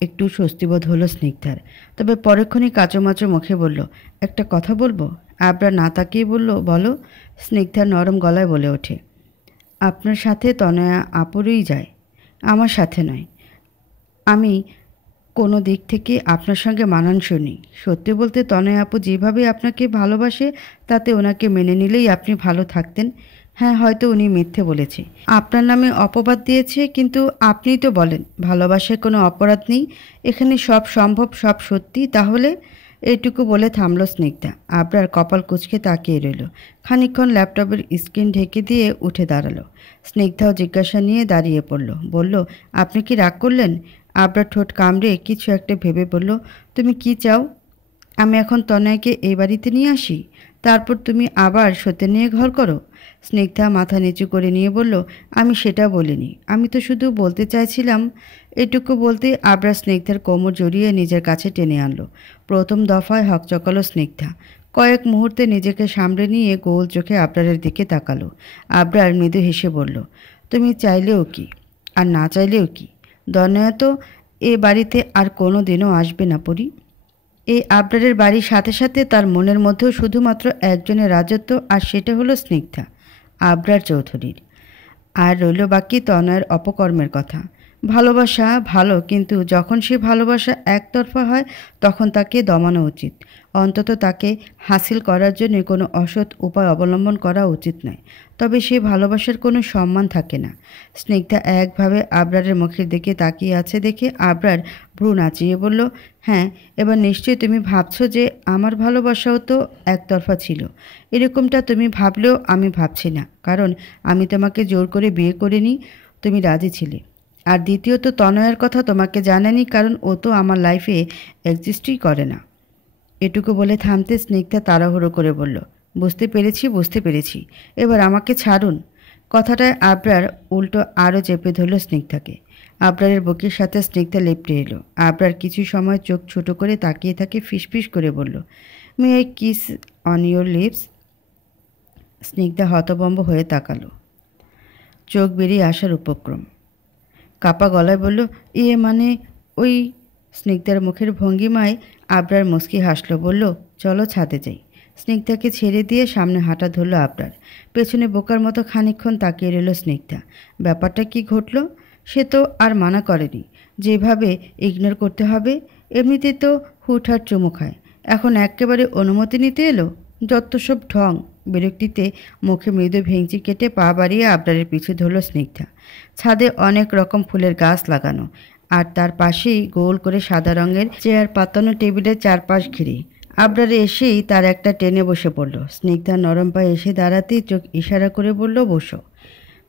একটু স্বস্তিবোধ হলো স্নিগ্ধার, তবে পরক্ষণই কাঁচোমাচো মুখে বলল, একটা কথা বলবো? আবরার না তাকিয়ে বলল, বলো। স্নিগ্ধার নরম গলায় বলে ওঠে, আপনার সাথে তনয়া আপুরই যায়, আমার সাথে নয়। আমি কোনো দিক থেকে আপনার সঙ্গে মানানসই নেই। সত্যি বলতে তনয়া আপু যেভাবে আপনাকে ভালোবাসে তাতে ওনাকে মেনে নিলেই আপনি ভালো থাকতেন। হ্যাঁ, হয়তো উনি মিথ্যে বলেছে, আপনার নামে অপবাদ দিয়েছে, কিন্তু আপনিই তো বলেন ভালোবাসায় কোনো অপরাধ নেই। এখানে সব সম্ভব, সব সত্যি। তাহলে? এইটুকু বলে থামল স্নিগ্ধা। আবরার কপাল কুঁচকে তাকিয়ে রইল। খানিকক্ষণ ল্যাপটপের স্ক্রিন ঢেকে দিয়ে উঠে দাঁড়ালো। স্নিগ্ধাও জিজ্ঞাসা নিয়ে দাঁড়িয়ে পড়ল। বলল, আপনি কি রাগ করলেন? আবরার ঠোঁট কামড়ে কিছু একটা ভেবে বলল, তুমি কি চাও? আমি এখন তনয়কে এই বাড়িতে নিয়ে আসি, তারপর তুমি আবার সত্যি নিয়ে ঘর করো? স্নিগ্ধা মাথা নিচু করে নিয়ে বলল, আমি সেটা বলিনি। আমি তো শুধু বলতে চাইছিলাম। এটুকু বলতে আবরার স্নিগ্ধার কোমর জড়িয়ে নিজের কাছে টেনে আনলো। প্রথম দফায় হকচকালো স্নিগ্ধা। কয়েক মুহূর্তে নিজেকে সামলে নিয়ে গোল চোখে আবরারের দিকে তাকালো। আবরার মৃদু হেসে বলল, তুমি চাইলেও কি আর না চাইলেও কি? দনয়া তো এ বাড়িতে আর কোনো দিনও আসবে না পরি। এই আবরারের বাড়ির সাথে সাথে তার মনের মধ্যেও শুধুমাত্র একজনের রাজত্ব, আর সেটা হলো স্নিগ্ধা, আবরার চৌধুরীর। আর রইল বাকি তনয়ের অপকর্মের কথা। ভালোবাসা ভালো, কিন্তু যখন সে ভালোবাসা একতরফা হয় তখন তাকে দমানো উচিত। অন্তত তাকে হাসিল করার জন্য কোনো অসৎ উপায় অবলম্বন করা উচিত নয়। তবে সেই ভালোবাসার কোনো সম্মান থাকে না। স্নিগ্ধা একভাবে আবরারের মুখের দিকে তাকিয়ে আছে দেখে আবরার ভ্রু নাচিয়ে বলল, হ্যাঁ, এবার নিশ্চয়ই তুমি ভাবছো যে আমার ভালোবাসাও তো একতরফা ছিল। এরকমটা তুমি ভাবলেও আমি ভাবছি না, কারণ আমি তোমাকে জোর করে বিয়ে করিনি, তুমি রাজি ছিলে। আর দ্বিতীয়ত তনয়ের কথা তোমাকে জানানি, কারণ ও তো আমার লাইফে এক্সিস্টই করে না। এটুকু বলে থামতে স্নিগ্ধা তাড়াহুড়ো করে বলল, বুঝতে পেরেছি, এবার আমাকে ছাড়ুন। কথাটায় আবরার উল্টো আরও চেপে ধরল স্নিগ্ধাকে। আবরারের বুকের সাথে স্নিগ্ধা লেপটে এলো। আবরার কিছু সময় চোখ ছোট করে তাকিয়ে থাকে, ফিসফিস করে বলল, may I kiss on your lips? Snigdha হতভম্ব হয়ে তাকালো, চোখ বেরিয়ে আসার উপক্রম। কাপা গলায় বলল, ইয়ে মানে ওই। স্নিগ্ধার মুখের ভঙ্গিমায় আবরার মুচকি হাসলো, বলল, চলো ছাদে যাই। স্নিগ্ধাকে ছেড়ে দিয়ে সামনে হাঁটা ধরল আবরার। পেছনে বোকার মতো খানিকক্ষণ তাকিয়ে রইল স্নিগ্ধা। ব্যাপারটা কি ঘটল সে তো আর মানা করেনি, যেভাবে ইগনোর করতে হবে। এমনিতে তো হুটহাট চুমু খায়, এখন একেবারে অনুমতি নিতে এলো। যত সব ঢং। বিরক্তিতে মুখে মৃদু ভেঙচি কেটে পা বাড়িয়ে আবরারের পিছু ধরল স্নিগ্ধা। ছাদে অনেক রকম ফুলের গাছ লাগানো, আর তার পাশেই গোল করে সাদা রঙের চেয়ার পাতানো, টেবিলের চারপাশ ঘিরে। আবরারে এসেই তার একটা টেনে বসে পড়ল। স্নিগ্ধা নরম পায়ে এসে দাঁড়াতেই চোখ ইশারা করে বলল, বসো।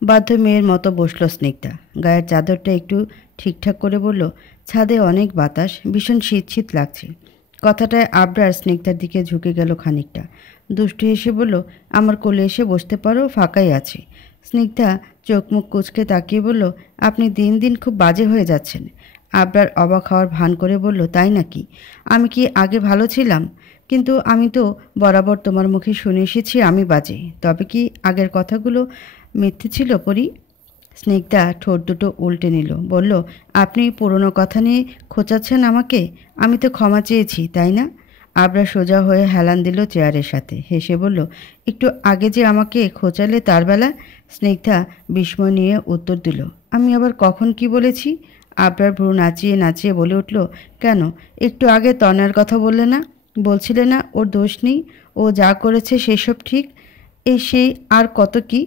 বাধ্য মেয়ের মতো বসলো স্নিগ্ধা। গায়ের চাদরটা একটু ঠিকঠাক করে বলল, ছাদে অনেক বাতাস, ভীষণ শীত শীত লাগছে। কথাটায় আবরার স্নিগ্ধার দিকে ঝুঁকে গেল খানিকটা। দুষ্টু হেসে বলল, আমার কোলে এসে বসতে পারো, ফাঁকাই আছে। স্নিগ্ধা চোখ মুখ কুঁচকে তাকিয়ে বলল, আপনি দিন দিন খুব বাজে হয়ে যাচ্ছেন। আবরার অবাক হওয়ার ভান করে বলল, তাই নাকি? আমি কি আগে ভালো ছিলাম? কিন্তু আমি তো বরাবর তোমার মুখে শুনে এসেছি আমি বাজে। তবে কি আগের কথাগুলো মিথ্যে ছিল পরি? স্নিগ্ধা ঠোঁট দুটো উল্টে নিল, বলল, আপনি পুরনো কথা নিয়ে খোঁচাচ্ছেন আমাকে? আমি তো ক্ষমা চেয়েছি, তাই না? আবরার সোজা হয়ে হেলান দিল চেয়ারের সাথে, হেসে বলল, একটু আগে যে আমাকে খোঁচালে তার বেলা? স্নিগ্ধা বিস্ময় নিয়ে উত্তর দিল, আমি আবার কখন কি বলেছি? আবরার ভ্রু নাচিয়ে নাচিয়ে বলে উঠল, কেন একটু আগে তনয়ের কথা বললে না? বলছিলে না ওর দোষ নেই, ও যা করেছে সেসব ঠিক? সেই আর কত কি?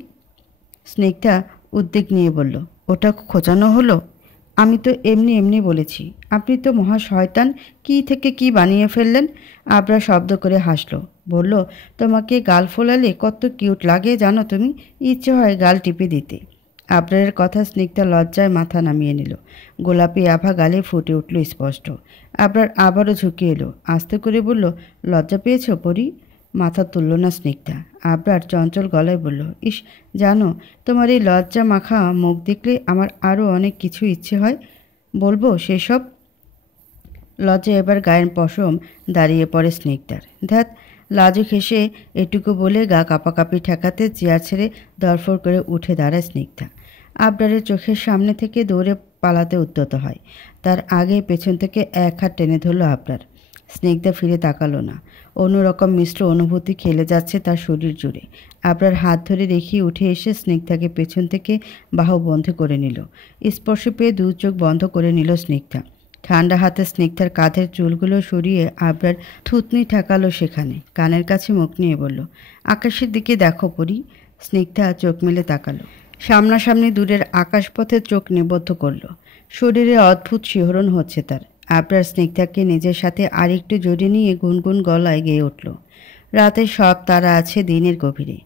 স্নিগ্ধা উদ্বেগ নিয়ে বলল, ওটা খোঁচানো হলো? আমি তো এমনি এমনি বলেছি। আপনি তো মহা শয়তান, কী থেকে কি বানিয়ে ফেললেন। আবরা শব্দ করে হাসলো, বলল, তোমাকে গাল ফোলালে কত কিউট লাগে জানো তুমি, ইচ্ছে হয় গাল টিপে দিতে। আবরারের কথা স্নিগ্ধা লজ্জায় মাথা নামিয়ে নিল। গোলাপি আভা গালে ফুটে উঠল স্পষ্ট। আবরার আবারও ঝুঁকে এলো, আস্তে করে বলল, লজ্জা পেয়েছ পরি? মাথা তুলল না স্নিগ্ধা। আবরার চঞ্চল গলায় বলল, ইস, জানো তোমার এই লজ্জা মাখা মুখ দেখলে আমার আরও অনেক কিছু ইচ্ছে হয়, বলবো সেসব। লজ্জা এবার গায়ের পশম দাঁড়িয়ে পড়ে স্নিগ্ধার। ধ্যাত, লাজুক হেসে এটুকু বলে গা কাঁপাকাঁপি ঠেকাতে চেয়ার ছেড়ে দরফর করে উঠে দাঁড়ায় স্নিগ্ধা। আবরারের চোখের সামনে থেকে দৌড়ে পালাতে উদ্যত হয়। তার আগে পেছন থেকে এক হাত টেনে ধরল আবরার। স্নিগ্ধা ফিরে তাকালো না। অন্যরকম মিশ্র অনুভূতি খেলে যাচ্ছে তার শরীর জুড়ে। আবরার হাত ধরে রেখে উঠে এসে স্নিগ্ধাকে পেছন থেকে বাহু বন্ধ করে নিল। স্পর্শ পেয়ে দু চোখ বন্ধ করে নিল স্নিগ্ধা। ঠান্ডা হাতে স্নিগ্ধার কাঁধের চুলগুলো সরিয়ে আবরার থুতনি ঠেকালো সেখানে। কানের কাছে মুখ নিয়ে বলল, আকাশের দিকে দেখো পরি। স্নিগ্ধা চোখ মেলে তাকালো। সামনাসামনি দূরের আকাশপথে চোখ নিবদ্ধ করল। শরীরে অদ্ভুত শিহরণ হচ্ছে তার। আবরার স্নিগ্ধাকে নিজের সাথে আরেকটু জড়িয়ে নিয়ে গুনগুন গলায় গেয়ে উঠল, রাতের সব তারা আছে দিনের গভীরে।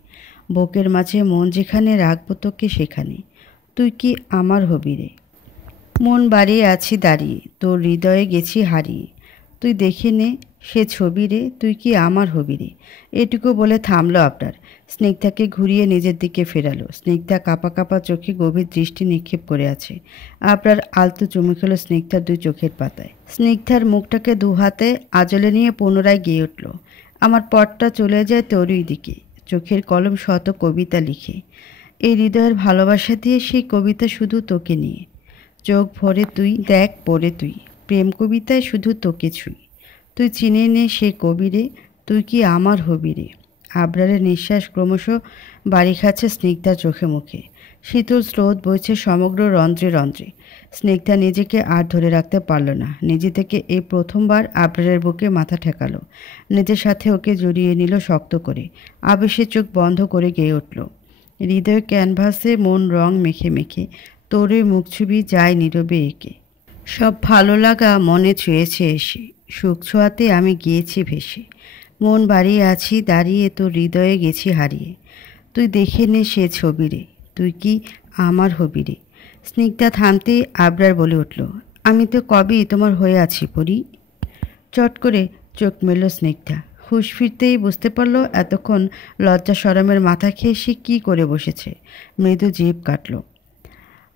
বুকের মাঝে মন যেখানে রাখবো তোকে সেখানে, তুই কি আমার হবি রে। মন বাড়িয়ে আছি দাঁড়িয়ে, তোর হৃদয়ে গেছি হারিয়ে, তুই দেখে নে সে ছবি রে, তুই কি আমার হবি রে। এটুকু বলে থামলো আবরার। স্নিগ্ধাকে ঘুরিয়ে নিজের দিকে ফেরালো। স্নিগ্ধা কাঁপা কাঁপা চোখে গভীর দৃষ্টি নিক্ষেপ করে আছে। আবরার আলতো চুমু খেলো স্নিগ্ধার দুই চোখের পাতায়। স্নিগ্ধার মুখটাকে দু হাতে আঁচলে নিয়ে পুনরায় গেয়ে উঠল, আমার পথটা চলে যায় তোরই দিকে, চোখের কলম শত কবিতা লিখে। এই হৃদয়ের ভালোবাসা দিয়ে সেই কবিতা শুধু তোকে নিয়ে। চোখ ভরে তুই দেখ পড়ে তুই, প্রেম কবিতায় শুধু তোকে ছুঁই। তুই চিনে নে সে কবি রে, তুই কি আমার হবি রে। আবরারের নিঃশ্বাস ক্রমশ বাড়ি খাচ্ছে স্নিগ্ধার চোখে মুখে। শীতল স্রোত বইছে সমগ্র রন্ধ্রে রন্ধ্রে। স্নিগ্ধা নিজেকে আর ধরে রাখতে পারল না। নিজে থেকে এই প্রথমবার আবরারের বুকে মাথা ঠেকালো। নিজের সাথে ওকে জড়িয়ে নিল শক্ত করে। আবেশে চোখ বন্ধ করে গেয়ে উঠল। হৃদয় ক্যানভাসে মন রং মেখে মেখে তোরে মুখ ছবি যায় নীরবে এঁকে। সব ভালো লাগা মনে ছুঁয়েছে এসে, সুখ ছোঁয়াতে আমি গিয়েছি ভেসে। মন বাড়িয়ে আছি দাঁড়িয়ে, তোর হৃদয়ে গেছি হারিয়ে। তুই দেখে নে সে ছবি রে, তুই কি আমার হবি রে। স্নিগ্ধা থামতেই আবরার বলে উঠল, আমি তো কবেই তোমার হয়ে আছি পরি। চট করে চোখ মেলল স্নিগ্ধা। হুঁশ ফিরতেই বুঝতে পারল এতক্ষণ লজ্জা শরমের মাথা খেয়ে সে কী করে বসেছে। মৃদু জিভ কাটল।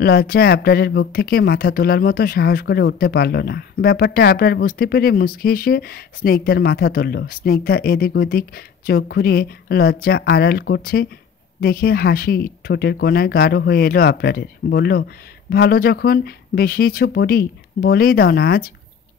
লজ্জায় আবরারের বুক থেকে মাথা তোলার মতো সাহস করে উঠতে পারল না। ব্যাপারটা আবরার বুঝতে পেরে মুচকি এসে স্নিগ্ধার মাথা তুলল। স্নিগ্ধা এদিক ওদিক চোখ ঘুরিয়ে লজ্জা আড়াল করছে দেখে হাসি ঠোঁটের কোণায় গাঢ় হয়ে এলো আবরারের। বলল, ভালো যখন বেশিইছ পড়ি, বলেই দাও না আজ।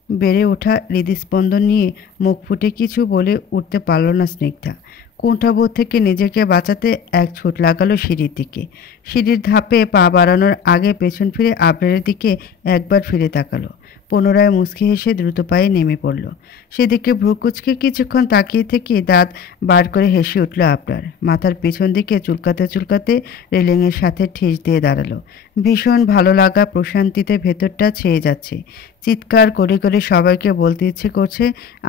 বেড়ে ওঠা হৃদস্পন্দন নিয়ে মুখ ফুটে কিছু বলে উঠতে পারল না স্নিগ্ধা। কুণ্ঠাবোধ থেকে নিজেকে বাঁচাতে এক ছুট লাগালো সিঁড়ির দিকে। সিঁড়ির ধাপে পা বাড়ানোর আগে পেছন ফিরে আবরারের দিকে একবার ফিরে তাকালো। পুনরায় মুচকি হেসে দ্রুত পায়ে নেমে পড়ল। সেদিকে ভ্রুকুচকে কিছুক্ষণ তাকিয়ে থেকে দাঁত বার করে হেসে উঠল আবরার। মাথার পিছন দিকে চুলকাতে চুলকাতে রেলিংয়ের সাথে ঠেস দিয়ে দাঁড়ালো। ভীষণ ভালো লাগা প্রশান্তিতে ভেতরটা ছেয়ে যাচ্ছে। চিৎকার করে করে সবাইকে বলতে ইচ্ছে করছে,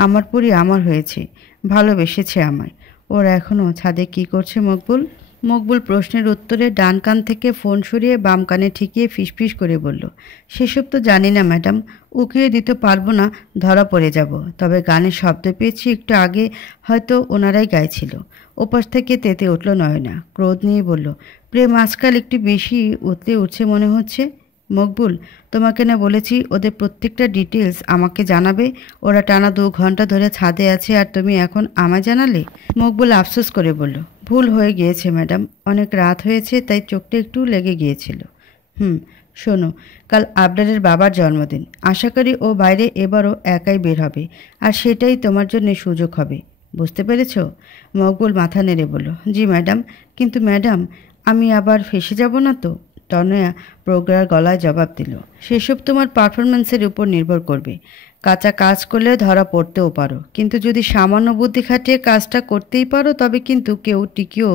আমার পরি আমার হয়েছে, ভালোবেসেছে আমায়। ওর এখনও ছাদে কি করছে মকবুল? মকবুল প্রশ্নের উত্তরে ডান কান থেকে ফোন সরিয়ে বাম কানে ঠেকিয়ে ফিসফিস করে বলল, সেসব তো জানি না ম্যাডাম, উকিয়ে দিতে পারবো না, ধরা পড়ে যাব। তবে গানের শব্দ পেয়েছি একটু আগে, হয়তো ওনারাই গাইছিল। ওপাশ থেকে তেতে উঠল নয়না। ক্রোধ নিয়ে বলল, প্রেম আজকাল একটু বেশি উতলে উঠছে মনে হচ্ছে। মকবুল, তোমাকে না বলেছি ওদের প্রত্যেকটা ডিটেলস আমাকে জানাবে? ওরা টানা 2 ঘন্টা ধরে ছাদে আছে আর তুমি এখন আমায় জানালে? মকবুল আফসোস করে বলল, ভুল হয়ে গিয়েছে ম্যাডাম, অনেক রাত হয়েছে তাই চোখটা একটু লেগে গিয়েছিল। শোনো, কাল আবরারের বাবার জন্মদিন। আশা করি ও বাইরে এবারও একাই বের হবে, আর সেটাই তোমার জন্য সুযোগ হবে। বুঝতে পেরেছ? মকবুল মাথা নেড়ে বলল, জি ম্যাডাম। কিন্তু ম্যাডাম, আমি আবার ফেঁসে যাব না তো? তনয়া প্রজ্ঞার গলায় জবাব দিল, সেসব তোমার পারফরমেন্সের উপর নির্ভর করবে। কাঁচা কাজ করলে ধরা পড়তেও পারো, কিন্তু যদি সামান্য বুদ্ধি খাটিয়ে কাজটা করতেই পারো তবে কিন্তু কেউ টিকিও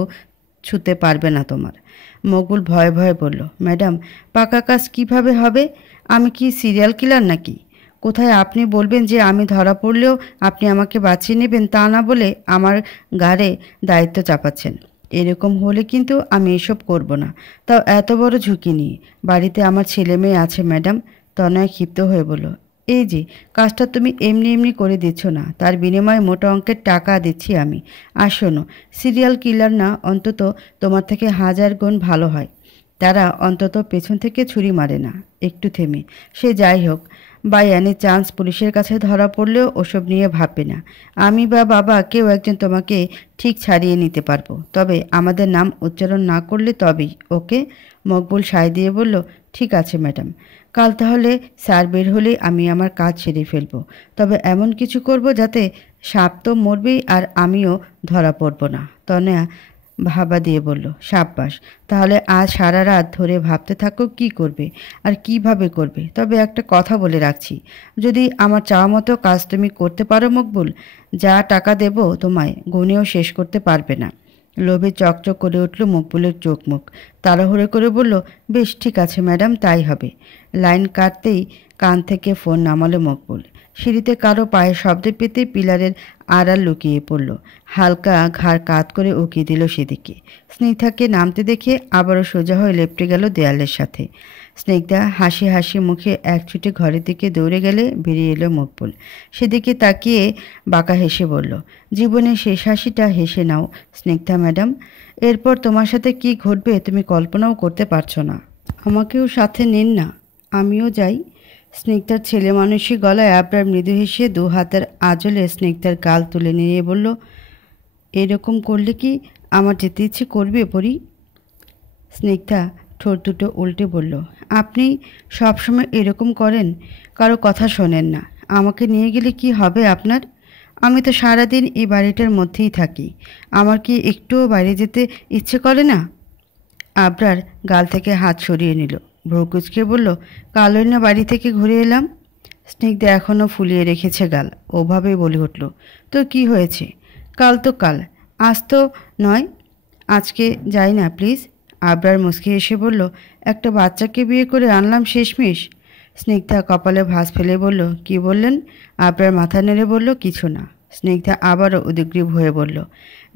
ছুতে পারবে না তোমার। মকবুল ভয়ে ভয়ে বলল, ম্যাডাম, পাকা কাজ কিভাবে হবে? আমি কি সিরিয়াল কিলার নাকি? কোথায় আপনি বলবেন যে আমি ধরা পড়লেও আপনি আমাকে বাঁচিয়ে নেবেন, তা না বলে আমার ঘাড়ে দায়িত্ব চাপাচ্ছেন। এরকম হলে কিন্তু আমি এসব করব না, তাও এত বড় ঝুঁকি নিয়ে। বাড়িতে আমার ছেলে মেয়ে আছে ম্যাডাম। তনয় ক্ষিপ্ত হয়ে বলল, এই যে কাজটা তুমি এমনি এমনি করে দিচ্ছ না, তার বিনিময়ে মোটা অঙ্কের টাকা দিচ্ছি আমি। আর শোনো, সিরিয়াল কিলার না অন্তত তোমার থেকে 1000 গুণ ভালো হয়। তারা অন্তত পেছন থেকে ছুরি মারে না। একটু থেমে, সে যাই হোক, বাই এনি চান্স পুলিশের কাছে ধরা পড়লেও ওসব নিয়ে ভাববে না। আমি বা বাবা কেউ একজন তোমাকে ঠিক ছাড়িয়ে নিতে পারবো, তবে আমাদের নাম উচ্চারণ না করলে তবেই। ওকে? মকবুল সায় দিয়ে বলল, ঠিক আছে ম্যাডাম। কাল তাহলে স্যার বের হলেই আমি আমার কাজ সেরে ফেলবো। তবে এমন কিছু করব যাতে সাপ তো মরবেই আর আমিও ধরা পড়ব না। তনয়া ভাবা দিয়ে বলল, সাব্বাস, তাহলে আজ সারা রাত ধরে ভাবতে থাকো কি করবে আর কিভাবে করবে। তবে একটা কথা বলে রাখছি, যদি আমার চাওয়া মতো কাজ তুমি করতে পারো মকবুল, যা টাকা দেব তোমায় গুনেও শেষ করতে পারবে না। লোভে চকচক করে উঠল মকবুলের চোখ মুখ। তাড়াহুড়ো করে বলল, বেশ ঠিক আছে ম্যাডাম, তাই হবে। লাইন কাটতেই কান থেকে ফোন নামালো মকবুল। সিঁড়িতে কারো পায়ের শব্দ পেতেই পিলারের আড়াল লুকিয়ে পড়ল। হালকা ঘাড় কাত করে উকিয়ে দিল সেদিকে। স্নিগ্ধাকে নামতে দেখে আবারও সোজা হয়ে লেপটে গেল দেয়ালের সাথে। স্নিগ্ধা হাসি হাসি মুখে এক ছুটে ঘরের দিকে দৌড়ে গেলে বেরিয়ে এলো মকবুল। সেদিকে তাকিয়ে বাঁকা হেসে বলল, জীবনের শেষ হাসিটা হেসে নাও স্নিগ্ধা ম্যাডাম। এরপর তোমার সাথে কি ঘটবে তুমি কল্পনাও করতে পারছো না। আমাকেও সাথে নিন না, আমিও যাই। স্নিগ্ধার ছেলে মানুষই গলায় আবরার মৃদু হেসে 2 হাতের আঁচলে স্নিগ্ধার গাল তুলে নিয়ে বলল, এরকম করলে কি আমার যেতে ইচ্ছে করবে পরি? স্নিগ্ধা ঠোঁট দুটো উল্টে বলল, আপনি সবসময় এরকম করেন, কারো কথা শোনেন না। আমাকে নিয়ে গেলে কি হবে আপনার? আমি তো সারাদিন এই বাড়িটার মধ্যেই থাকি। আমার কি একটুও বাইরে যেতে ইচ্ছে করে না? আবরার গাল থেকে হাত সরিয়ে নিল, ভ্রু কুঁচকে বলল, কালই না বাড়ি থেকে ঘুরে এলাম। স্নিগ্ধা এখনও ফুলিয়ে রেখেছে গাল, ওভাবেই বলে উঠল, তো কি হয়েছে? কাল তো কাল, আজ তো নয়। আজকে যাই না প্লিজ। আবরার মুচকি এসে বলল, একটা বাচ্চাকে বিয়ে করে আনলাম শেষমেশ। স্নিগ্ধা কপালে ভাঁজ ফেলে বলল, কি বললেন? আবরার মাথা নেড়ে বলল, কিছু না। স্নিগ্ধা আবারও উদ্গ্রীব হয়ে বলল,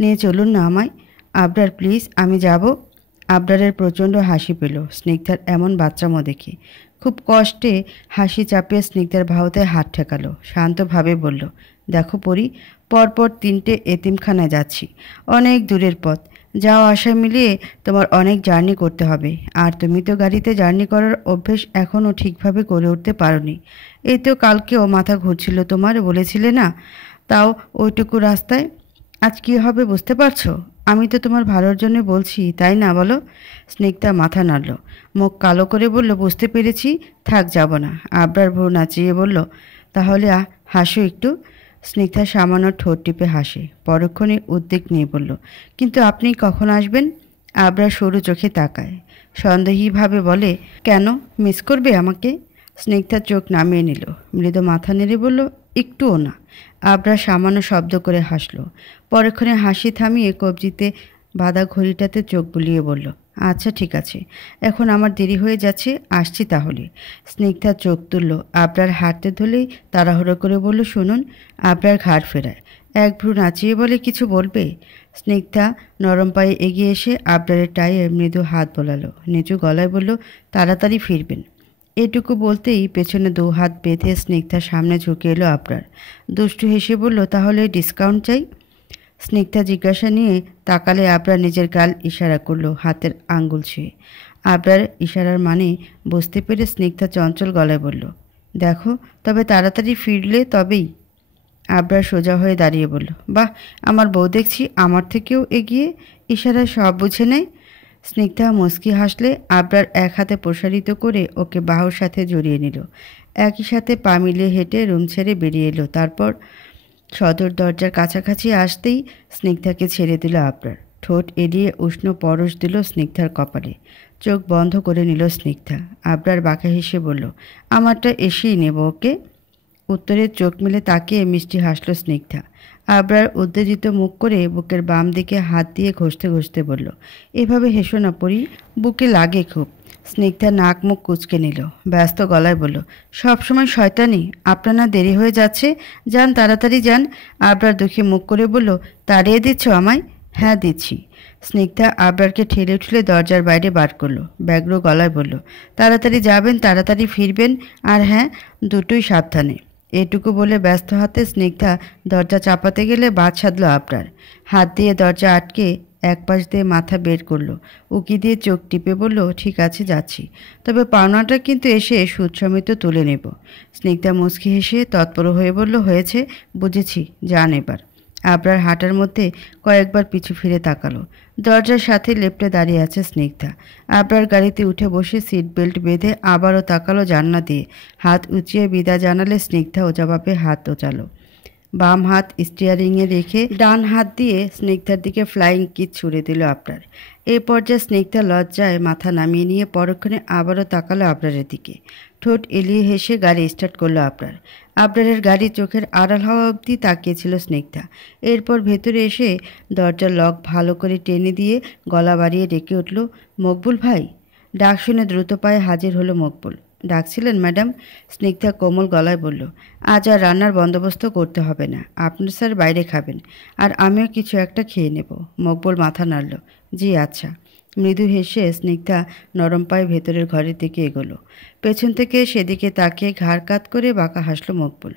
নিয়ে চলুন না আমায়। আবরার প্লিজ, আমি যাব। আবরারের প্রচণ্ড হাসি পেল স্নিগ্ধার এমন বাচ্চামো দেখে। খুব কষ্টে হাসি চাপিয়ে স্নিগ্ধার বাহুতে হাত ঠেকালো, শান্তভাবে বলল, দেখো পরি, পরপর 3টে এতিমখানায় যাচ্ছি, অনেক দূরের পথ, যাওয়া আসা মিলিয়ে তোমার অনেক জার্নি করতে হবে। আর তুমি তো গাড়িতে জার্নি করার অভ্যেস এখনও ঠিকভাবে করে উঠতে পারোনি। এই তো কালকেও মাথা ঘুরছিল তোমার, বলেছিলে না? তাও ওইটুকু রাস্তায়। আজ কী হবে বুঝতে পারছো? আমি তো তোমার ভালোর জন্য বলছি, তাই না বলো? স্নিগ্ধা মাথা নাড়ল, মুখ কালো করে বলল, বুঝতে পেরেছি, থাক যাব না। আবরার ভ্রু নাচিয়ে বলল, তাহলে হাসো একটু। স্নিগ্ধা সামান্য ঠোঁট টিপে হাসে, পরক্ষণে উদ্বেগ নিয়ে বলল, কিন্তু আপনি কখন আসবেন? আবরার সরু চোখে তাকায়, সন্দেহীভাবে বলে, কেন মিস করবে আমাকে? স্নিগ্ধার চোখ নামিয়ে নিল, মৃদু মাথা নেড়ে বলল, একটুও না। আবরার সামান্য শব্দ করে হাসল, পরক্ষণে হাসি থামিয়ে কবজিতে বাঁধা ঘড়িটাতে চোখ বুলিয়ে বলল, আচ্ছা ঠিক আছে, এখন আমার দেরি হয়ে যাচ্ছে, আসছি তাহলে। স্নিগ্ধা চোখ তুলল, আবরার হাঁটতে ধরলেই তাড়াহুড়ো করে বলল, শুনুন। আবরার ঘাড় ফেরায়, এক ভ্রু নাচিয়ে বলে, কিছু বলবে? স্নিগ্ধা নরম পায়ে এগিয়ে এসে আবরারের টায়ে মৃদু হাত বোলালো, নিচু গলায় বলল, তাড়াতাড়ি ফিরবেন। এটুকু বলতেই পেছনে 2 হাত বেঁধে স্নিগ্ধার সামনে ঝুঁকে এলো আবরার। দুষ্টু হেসে বলল, তাহলে ডিসকাউন্ট চাই? স্নিগ্ধা জিজ্ঞাসা নিয়ে তাকালে আবরার নিজের গাল ইশারা করলো হাতের আঙ্গুল ছুঁয়ে। আবরার ইশারার মানে বুঝতে পেরে স্নিগ্ধা চঞ্চল গলায় বলল, দেখো, তবে তাড়াতাড়ি ফিরলে তবেই। আবরার সোজা হয়ে দাঁড়িয়ে বলল, বাহ, আমার বউ দেখছি আমার থেকেও এগিয়ে, ইশারায় সব বুঝে নেয়। স্নিগ্ধা মুচকি হাসলে আবরার এক হাতে প্রসারিত করে ওকে বাহুর সাথে জড়িয়ে নিল। একই সাথে পা মিলিয়ে হেঁটে রুম ছেড়ে বেরিয়ে এলো। তারপর সদর দরজার কাছাকাছি আসতেই স্নিগ্ধাকে ছেড়ে দিল আবরার। ঠোঁট এড়িয়ে উষ্ণ পরশ দিল স্নিগ্ধার কপালে। চোখ বন্ধ করে নিল স্নিগ্ধা। আবরার বাঁকা হেসে বলল, আমারটা এসেই নেব ওকে। উত্তরে চোখ মেলে তাকিয়ে মিষ্টি হাসল স্নিগ্ধা। আবরার উত্তেজিত মুখ করে বুকের বাম দিকে হাত দিয়ে ঘষতে ঘষতে বলল, এভাবে হেসো না পরি, বুকে লাগে খুব। স্নিগ্ধা নাক মুখ কুঁচকে নিল, ব্যস্ত গলায় বলল, সবসময় শয়তানি, আপনার না দেরি হয়ে যাচ্ছে, যান তাড়াতাড়ি যান। আবরার দুঃখে মুখ করে বলল, তাড়িয়ে দিচ্ছ আমায়? হ্যাঁ দিচ্ছি। স্নিগ্ধা আবরারকে ঠেলে ঠেলে দরজার বাইরে বার করলো, ব্যগ্র গলায় বলল, তাড়াতাড়ি যাবেন, তাড়াতাড়ি ফিরবেন, আর হ্যাঁ, দুটোই সাবধানে। এটুকু বলে ব্যস্ত হাতে স্নিগ্ধা দরজা চাপাতে গেলে বাদ সাধল আবরার। হাত দিয়ে দরজা আটকে এক পাশ দিয়ে মাথা বের করলো, উকি দিয়ে চোখ টিপে বলল, ঠিক আছে যাচ্ছি, তবে পাওনাটা কিন্তু এসে সুদ সমেত তুলে নেব। স্নিগ্ধা মুচকি হেসে তৎপর হয়ে বলল, হয়েছে, বুঝেছি, যান এবার। আবরার হাঁটার মধ্যে কয়েকবার পিছু ফিরে তাকালো। দরজার সাথে লেপ্টে দাঁড়িয়ে আছে স্নিগ্ধা। আবরার গাড়িতে উঠে বসে সিট বেল্ট বেঁধে আবারও তাকালো জানলা দিয়ে। হাত উঁচিয়ে বিদায় জানালে স্নিগ্ধা ও জবাবে হাত ওচালো। বাম হাত স্টিয়ারিংয়ে রেখে ডান হাত দিয়ে স্নিগ্ধার দিকে ফ্লাইং কিস ছুড়ে দিল আবরার। এই পর্যায়ে স্নিগ্ধা লজ্জায় মাথা নামিয়ে নিয়ে পরক্ষণে আবারও তাকালো আবরারের দিকে। ঠোঁট এলিয়ে হেসে গাড়ি স্টার্ট করলো আবরার। আবরারের গাড়ি চোখের আড়াল হওয়া অবধি তাকিয়েছিল স্নিগ্ধা। এরপর ভেতরে এসে দরজার লক ভালো করে টেনে দিয়ে গলা বাড়িয়ে ডেকে উঠল, মকবুল ভাই। ডাক শুনে দ্রুত পায়ে হাজির হলো মকবুল। ডাকছিলেন ম্যাডাম? স্নিগ্ধা কোমল গলায় বলল, আজ আর রান্নার বন্দোবস্ত করতে হবে না, আপনার স্যার বাইরে খাবেন, আর আমিও কিছু একটা খেয়ে নেব। মকবুল মাথা নাড়ল, জি আচ্ছা। মৃদু হেসে স্নিগ্ধা নরম পায়ে ভেতরের ঘরের দিকে এগোলো। পেছন থেকে সেদিকে তাকিয়ে ঘাড় কাত করে বাঁকা হাসল মকবুল।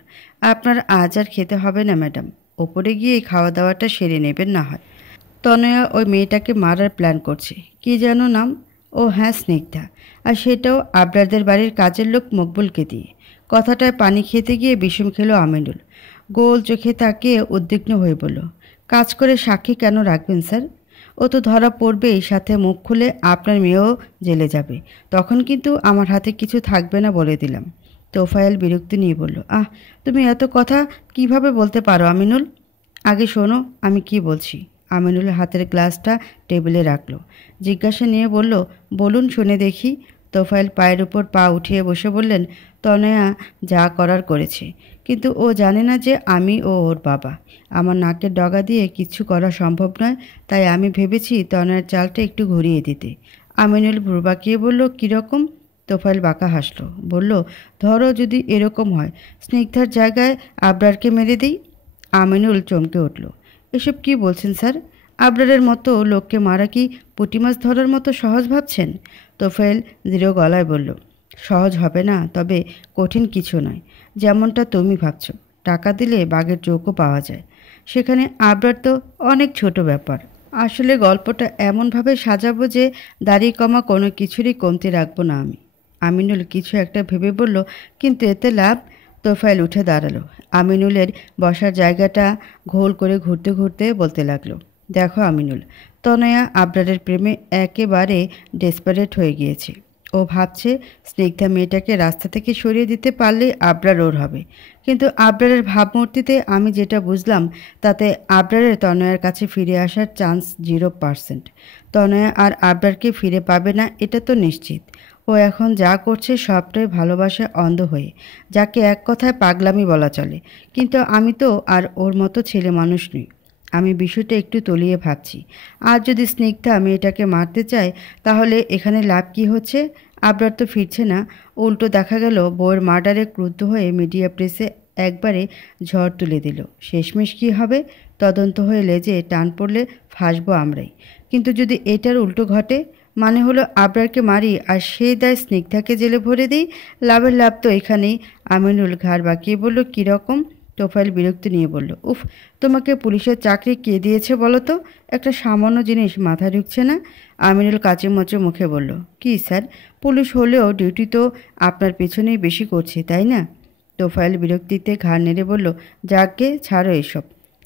আপনার আজ আর খেতে হবে না ম্যাডাম, ওপরে গিয়ে খাওয়া দাওয়াটা সেরে নেবেন না হয়। তনয়া ওই মেয়েটাকে মারার প্ল্যান করছে, কি যেন নাম? ও হ্যাঁ, স্নিগ্ধা। আর সেটাও আবরারদের বাড়ির কাজের লোক মকবুলকে দিয়ে। কথাটায় পানি খেতে গিয়ে বিষম খেলো আমিনুল। গোল চোখে তাকিয়ে উদ্বিগ্ন হয়ে বলল, কাজ করে সাক্ষী কেন রাখবেন স্যার? ও তো ধরা পড়বেই, সাথে মুখ খুলে আপনার মেয়েও জেলে যাবে। তখন কিন্তু আমার হাতে কিছু থাকবে না বলে দিলাম। তোফায়েল বিরক্তি নিয়ে বলল, আহ, তুমি এত কথা কিভাবে বলতে পারো আমিনুল? আগে শোনো আমি কি বলছি। আমিনুল হাতের গ্লাসটা টেবিলে রাখলো, জিজ্ঞাসা নিয়ে বলল, বলুন শুনে দেখি। তোফায়েল পায়ের উপর পা উঠিয়ে বসে বললেন, তনয়া যা করার করেছে, কিন্তু ও জানে না যে আমি ও ওর বাবা। আমার নাকের ডগা দিয়ে কিচ্ছু করা সম্ভব নয়, তাই আমি ভেবেছি তনয়ার চালটা একটু ঘুরিয়ে দিতে। আমিনুল ভ্রু বাঁকিয়ে বলল, কীরকম? তোফায়েল বাঁকা হাসল, বলল, ধরো যদি এরকম হয়, স্নিগ্ধার জায়গায় আবরারকে মেরে দিই। আমিনুল চমকে উঠল, এসব কি বলছেন স্যার? আবরারের মতো লোককে মারা কি পুঁটি মাছ ধরার মতো সহজ ভাবছেন? তোফায়েল দৃঢ় গলায় বলল, সহজ হবে না, তবে কঠিন কিছু নয়। যেমনটা তুমি ভাবছো, টাকা দিলে বাঘের চোখও পাওয়া যায়, সেখানে আবরার তো অনেক ছোট ব্যাপার। আসলে গল্পটা এমনভাবে সাজাবো যে দাড়ি কমা কোনো কিছুরই কমতি রাখবো না আমি। আমিনুল কিছু একটা ভেবে বলল, কিন্তু এতে লাভ? তোফায়েল উঠে দাঁড়ালো, আমিনুলের বসার জায়গাটা গোল করে ঘুরতে ঘুরতে বলতে লাগলো, দেখো আমিনুল, তনয়া আবরারের প্রেমে একেবারে ডেসপারেট হয়ে গিয়েছে। ও ভাবছে স্নিগ্ধা মেয়েটাকে রাস্তা থেকে সরিয়ে দিতে পারলেই আবরার ওর হবে। কিন্তু আবরারের ভাবমূর্তিতে আমি যেটা বুঝলাম, তাতে আবরারের তনয়ার কাছে ফিরে আসার চান্স 0%। তনয়া আর আবরারকে ফিরে পাবে না, এটা তো নিশ্চিত। ও এখন যা করছে সবটাই ভালোবাসায় অন্ধ হয়ে, যাকে এক কথায় পাগলামি বলা চলে। কিন্তু আমি তো আর ওর মতো ছেলে মানুষ নই। আমি বিষয়টা একটু তলিয়ে ভাবছি। আর যদি স্নিগ্ধা মেয়েটাকে মারতে চায়, তাহলে এখানে লাভ কী হচ্ছে? আবরার তো ফিরছে না, উল্টো দেখা গেল বউয়ের মার্ডারে ক্রুদ্ধ হয়ে মিডিয়া প্রেসে একবারে ঝড় তুলে দিল। শেষমেশ কী হবে? তদন্ত হয়ে লেজে টান পড়লে ফাঁসবো আমরাই। কিন্তু যদি এটার উল্টো ঘটে, মানে হলো আবরারকে মারি আর সেই দায় স্নিগ্ধাকে জেলে ভরে দিই, লাভের লাভ তো এখানেই। আমিনুল ঘাড় বাঁকিয়ে বলল, কীরকম? তোফায়েল বিরক্তি নিয়ে বলল, উফ, তোমাকে পুলিশের চাকরি কে দিয়েছে বলো তো? একটা সামান্য জিনিস মাথায় ঢুকছে না? আমিনুল কাচেমচে মুখে বলল, কি স্যার, পুলিশ হলেও ডিউটি তো আপনার পেছনেই বেশি করছে, তাই না? তোফায়েল বিরক্তিতে ঘাড় নেড়ে বলল, যাকগে, ছাড়ো এসব।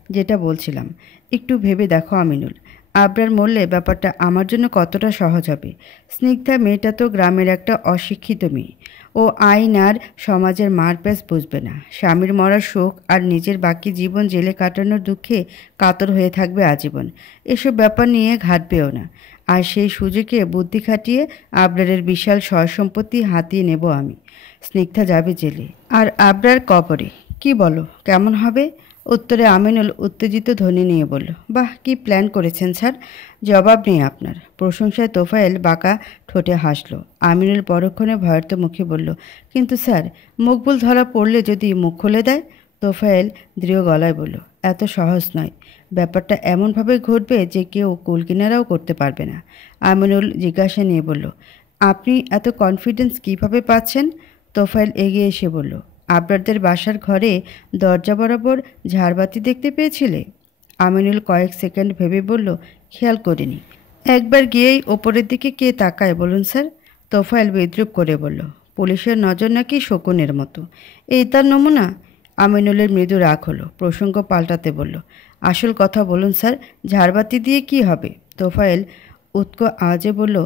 যেটা বলছিলাম, একটু ভেবে দেখো আমিনুল, আবরার মরলে ব্যাপারটা আমার জন্য কতটা সহজ হবে। স্নিগ্ধা মেয়েটা তো গ্রামের একটা অশিক্ষিত মেয়ে। ও আইন আর সমাজের মারপ্যাচ বুঝবে না। স্বামীর মরার শোক আর নিজের বাকি জীবন জেলে কাটানোর দুঃখে কাতর হয়ে থাকবে আজীবন। এসব ব্যাপার নিয়ে ঘাটবেও না। আর সেই সুযোগে বুদ্ধি খাটিয়ে আবরারের বিশাল সয় সম্পত্তি হাতিয়ে নেব আমি। স্নিগ্ধা যাবে জেলে আর আবরার কবরে। কি বলো, কেমন হবে? উত্তরে আমিনুল উত্তেজিত ধ্বনি নিয়ে বলল, বাহ, কি প্ল্যান করেছেন স্যার! জবাব নেই আপনার। প্রশংসায় তোফায়েল বাঁকা ঠোঁটে হাসল। আমিনুল পরক্ষণে ভয়ার্ত মুখে বলল, কিন্তু স্যার, মকবুল ধরা পড়লে যদি মুখ খুলে দেয়? তোফায়েল দৃঢ় গলায় বলল, এত সহজ নয়। ব্যাপারটা এমনভাবে ঘটবে যে কেউ কুলকিনারাও করতে পারবে না। আমিনুল জিজ্ঞাসা নিয়ে বলল, আপনি এত কনফিডেন্স কিভাবে পাচ্ছেন? তোফায়েল এগিয়ে এসে বলল, আবরারদের বাসার ঘরে দরজা বরাবর ঝাড়বাতি দেখতে পেয়েছিলে? আমিনুল কয়েক সেকেন্ড ভেবে বলল, খেয়াল করিনি। একবার গিয়েই ওপরের দিকে কে তাকায় বলুন স্যার? তোফায়েল বিদ্রুপ করে বলল, পুলিশের নজর নাকি শকুনের মতো। এই তার নমুনা? আমিনুলের মৃদু রাগ হলো, প্রসঙ্গ পাল্টাতে বলল, আসল কথা বলুন স্যার, ঝাড়বাতি দিয়ে কি হবে? তোফায়েল উৎক আওয়াজে বলল,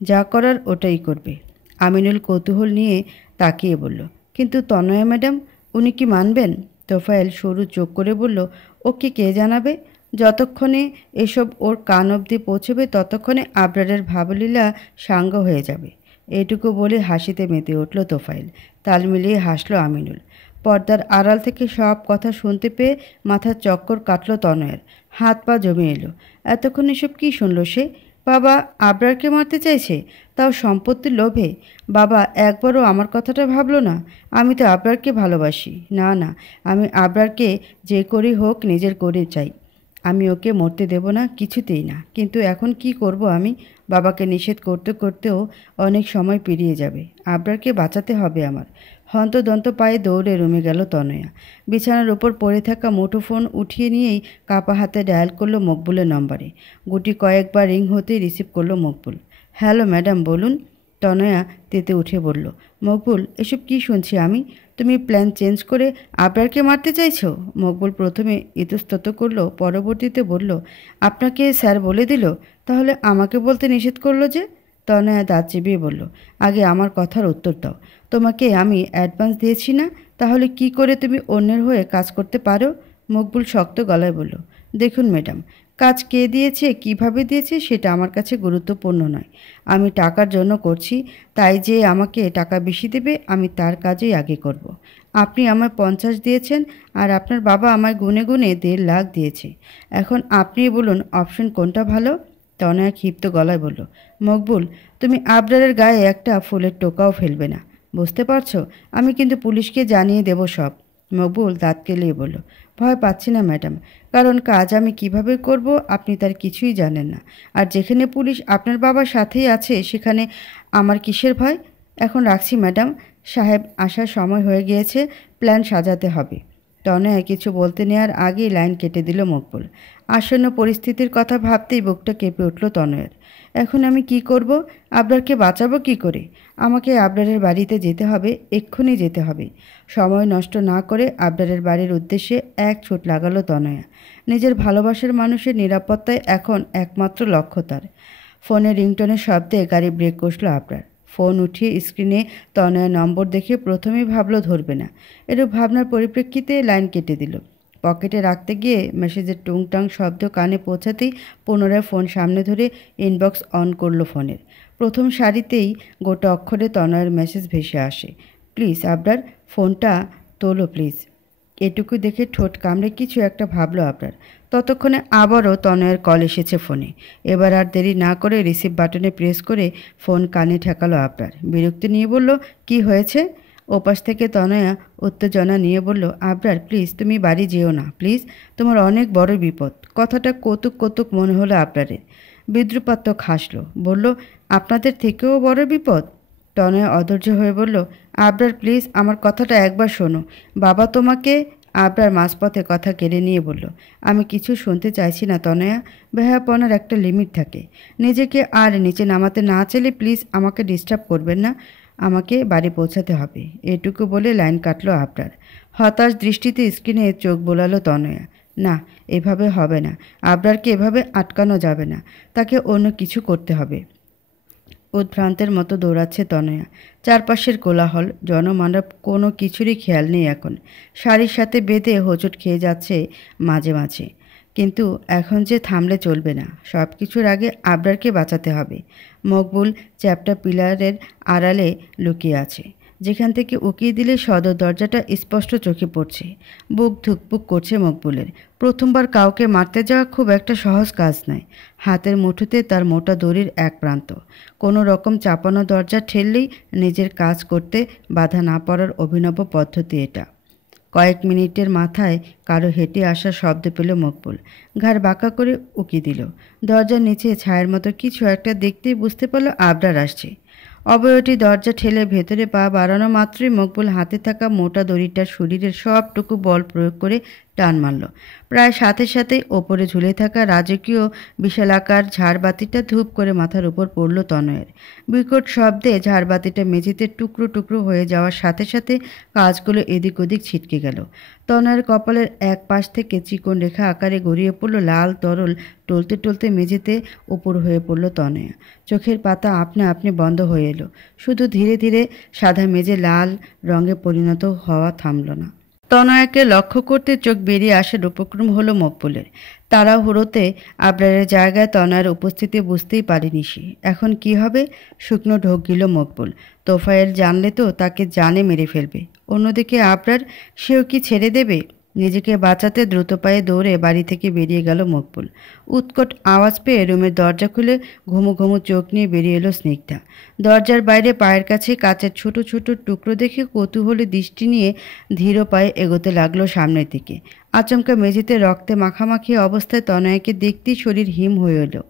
যা করার ওটাই করবে। আমিনুল কৌতূহল নিয়ে তাকিয়ে বলল, কিন্তু তনয়া ম্যাডাম, উনি কি মানবেন? তোফায়েল সরু চোখ করে বলল, ওকে কে জানাবে? যতক্ষণে এসব ওর কান অবধি পৌঁছবে ততক্ষণে আবরারের ভাবলীলা সাঙ্গ হয়ে যাবে। এটুকু বলে হাসিতে মেতে উঠল তোফায়েল। তাল মিলিয়ে হাসল আমিনুল। পর্দার আড়াল থেকে সব কথা শুনতে পেয়ে মাথার চক্কর কাটল তনয়ের, হাত পা জমে এলো। এতক্ষণ এসব কী শুনল সে? বাবা আবরারকে মারতে চাইছে, তাও সম্পত্তির লোভে? বাবা একবারও আমার কথাটা ভাবলো না? আমি তো আবরারকে ভালোবাসি। না না, আমি আবরারকে যে করেই হোক নিজের করে চাই। আমি ওকে মরতে দেব না, কিছুতেই না। কিন্তু এখন কি করব আমি? বাবাকে নিষেধ করতে করতেও অনেক সময় পেরিয়ে যাবে। আবরারকে বাঁচাতে হবে আমার। হন্তদন্ত পায়ে দৌড়ে রুমে গেল তনয়া। বিছানার ওপর পড়ে থাকা মুঠোফোন উঠিয়ে নিয়েই কাপা হাতে ডায়াল করলো মকবুলের নম্বরে। গুটি কয়েকবার রিং হতেই রিসিভ করলো মকবুল। হ্যালো ম্যাডাম, বলুন। তনয়া তেতে উঠে বলল, মকবুল, এসব কি শুনছি আমি? তুমি প্ল্যান চেঞ্জ করে আবরারকে মারতে চাইছো? মকবুল প্রথমে ইতস্তত করলো, পরবর্তীতে বলল, আপনাকে স্যার বলে দিল? তাহলে আমাকে বলতে নিষেধ করলো যে? তনয়া দাঁত চিবিয়ে বলল, আগে আমার কথার উত্তর দাও। তোমাকে আমি অ্যাডভান্স দিয়েছি না? তাহলে কি করে তুমি অন্যের হয়ে কাজ করতে পারো? মকবুল শক্ত গলায় বলল, দেখুন ম্যাডাম, কাজ কে দিয়েছে, কিভাবে দিয়েছে সেটা আমার কাছে গুরুত্বপূর্ণ নয়। আমি টাকার জন্য করছি, তাই যে আমাকে টাকা বেশি দেবে আমি তার কাজই আগে করব। আপনি আমায় 50 দিয়েছেন আর আপনার বাবা আমায় গুনে গুনে 1.5 লাখ দিয়েছে। এখন আপনিই বলুন অপশন কোনটা ভালো? তনয়া ক্ষিপ্ত গলায় বলল, মকবুল, তুমি আবরারের গায়ে একটা ফুলের টোকাও ফেলবে না, বুঝতে পারছো? আমি কিন্তু পুলিশকে জানিয়ে দেব সব। মকবুল দাঁত কেলিয়ে বলল, ভয় পাচ্ছি না ম্যাডাম, কারণ কাজ আমি কিভাবে করব আপনি তার কিছুই জানেন না। আর যেখানে পুলিশ আপনার বাবার সাথেই আছে সেখানে আমার কিসের ভয়? এখন রাখছি ম্যাডাম সাহেব, আসার সময় হয়ে গিয়েছে, প্ল্যান সাজাতে হবে। তনয়া কিছু বলতে নেওয়ার আগেই লাইন কেটে দিল মকবুল। আসন্ন পরিস্থিতির কথা ভাবতেই বুকটা কেঁপে উঠল তনয়ের। এখন আমি কি করব? আবরারকে বাঁচাবো কি করে? আমাকে আবরারের বাড়িতে যেতে হবে, এক্ষুনি যেতে হবে। সময় নষ্ট না করে আবরারের বাড়ির উদ্দেশ্যে এক ছুট লাগালো তনয়া। নিজের ভালোবাসার মানুষের নিরাপত্তায় এখন একমাত্র লক্ষ্য তার। ফোনের রিংটোনের শব্দে গাড়ি ব্রেক কষল আবরার। ফোন উঠিয়ে স্ক্রিনে তনয়া নম্বর দেখে প্রথমেই ভাবলো ধরবে না। এরূপ ভাবনার পরিপ্রেক্ষিতে লাইন কেটে দিল। পকেটে রাখতে গিয়ে মেসেজের টুংটাং শব্দ কানে পৌঁছাতেই পুনরায় ফোন সামনে ধরে ইনবক্স অন করলো ফোনের। প্রথম সারিতেই গোটা অক্ষরে তনয়ের মেসেজ ভেসে আসে, প্লিজ আবরার, ফোনটা তোলো প্লিজ। এটুকু দেখে ঠোঁট কামড়ে কিছু একটা ভাবলো আবরার। ততক্ষণে আবারও তনয়ের কল এসেছে ফোনে। এবার আর দেরি না করে রিসিভ বাটনে প্রেস করে ফোন কানে ঠেকালো আবরার। বিরক্তি নিয়ে বলল, কি হয়েছে? ওপাশ থেকে তনয়া উত্তেজনা নিয়ে বলল, আবরার প্লিজ তুমি বাড়ি যেও না, প্লিজ, তোমার অনেক বড় বিপদ। কথাটা কৌতুক কৌতুক মনে হলো আবরারের। বিদ্রুপাত্মক হাসলো, বলল, আপনাদের থেকেও বড় বিপদ? তনয়া অধৈর্য হয়ে বলল, আবরার প্লিজ আমার কথাটা একবার শোনো। বাবা তোমাকে। আবরার মাঝপথে কথা কেড়ে নিয়ে বলল, আমি কিছু শুনতে চাইছি না তনয়া, বেহায়াপনার একটা লিমিট থাকে। নিজেকে আর নিচে নামাতে না চাইলে প্লিজ আমাকে ডিস্টার্ব করবেন না, আমাকে বাড়ি পৌঁছাতে হবে। এটুকু বলে লাইন কাটলো আবরার। হতাশ দৃষ্টিতে স্ক্রিনে চোখ বোলালো তনয়া। না, এভাবে হবে না। আবরারকে এভাবে আটকানো যাবে না, তাকে অন্য কিছু করতে হবে। উদ্ভ্রান্তের মতো দৌড়াচ্ছে তনয়া। চারপাশের কোলাহল, জনমানব, কোনো কিছুরই খেয়াল নেই এখন। শাড়ির সাথে বেঁধে হোঁচট খেয়ে যাচ্ছে মাঝে মাঝে। কিন্তু এখন যে থামলে চলবে না, সব কিছুর আগে আবরারকে বাঁচাতে হবে। মকবুল চ্যাপ্টা পিলারের আড়ালে লুকিয়ে আছে, যেখান থেকে উকিয়ে দিলে সদর দরজাটা স্পষ্ট চোখে পড়ছে। বুক ধুকপুক করছে মকবুলের। প্রথমবার কাউকে মারতে যাওয়া খুব একটা সহজ কাজ নয়। হাতের মুঠোতে তার মোটা দড়ির এক প্রান্ত। কোনো রকম চাপানো দরজা ঠেললেই নিজের কাজ করতে বাধা না পড়ার অভিনব পদ্ধতি এটা। কয়েক মিনিটের মাথায় কারো হেঁটে আসার শব্দ পেল মকবুল। ঘাড় বাঁকা করে উকি দিল। দরজার নিচে ছায়ের মতো কিছু একটা দেখতেই বুঝতে পারল আবরার আসছে। অবয়টি দরজা ঠেলে ভেতরে পা বাড়ানো মাত্রই মকবুল হাতে থাকা মোটা দড়িটার শরীরের সবটুকু বল প্রয়োগ করে টান মারল। প্রায় সাথে সাথেই ওপরে ঝুলে থাকা রাজকীয় বিশালাকার ঝাড়বাতিটা ধূপ করে মাথার উপর পড়ল তনয়ের। বিকট শব্দে ঝাড়বাতিটা মেঝেতে টুকরো টুকরো হয়ে যাওয়ার সাথে সাথে কাঁচগুলো এদিক ওদিক ছিটকে গেল। তনয়ের কপালের এক পাশ থেকে চিকন রেখা আকারে গড়িয়ে পড়ল লাল তরল। টলতে টলতে মেঝেতে উপর হয়ে পড়ল তনয়া। চোখের পাতা আপনা আপনি বন্ধ হয়ে এলো। শুধু ধীরে ধীরে সাদা মেঝে লাল রঙে পরিণত হওয়া থামল না। তনয়াকে লক্ষ্য করতে চোখ বেরিয়ে আসার উপক্রম হলো মকবুলের। তাড়াহুড়োতে আবরারের জায়গায় তনয়ার উপস্থিতি বুঝতেই পারেনি সে। এখন কি হবে? শুকনো ঢোক গিল মকবুল। তোফায়েল জানলে তো তাকে জানে মেরে ফেলবে। অন্যদিকে আবরার, সেও কি ছেড়ে দেবে? নিজেকে বাঁচাতে দ্রুত পায়ে দৌড়ে বাড়ি থেকে বেরিয়ে গেল মকবুল। উৎকট আওয়াজ পেয়ে রুমের দরজা খুলে ঘুমু ঘুমু চোখ নিয়ে বেরিয়ে এলো স্নিগ্ধা। দরজার বাইরে পায়ের কাছে কাচের ছোট ছোট টুকরো দেখে কৌতূহলী দৃষ্টি নিয়ে ধীর পায়ে এগোতে লাগলো সামনের দিকে। আচমকা মেঝেতে রক্তে মাখামাখি অবস্থায় তনয়াকে দেখতেই শরীর হিম হয়ে এলো।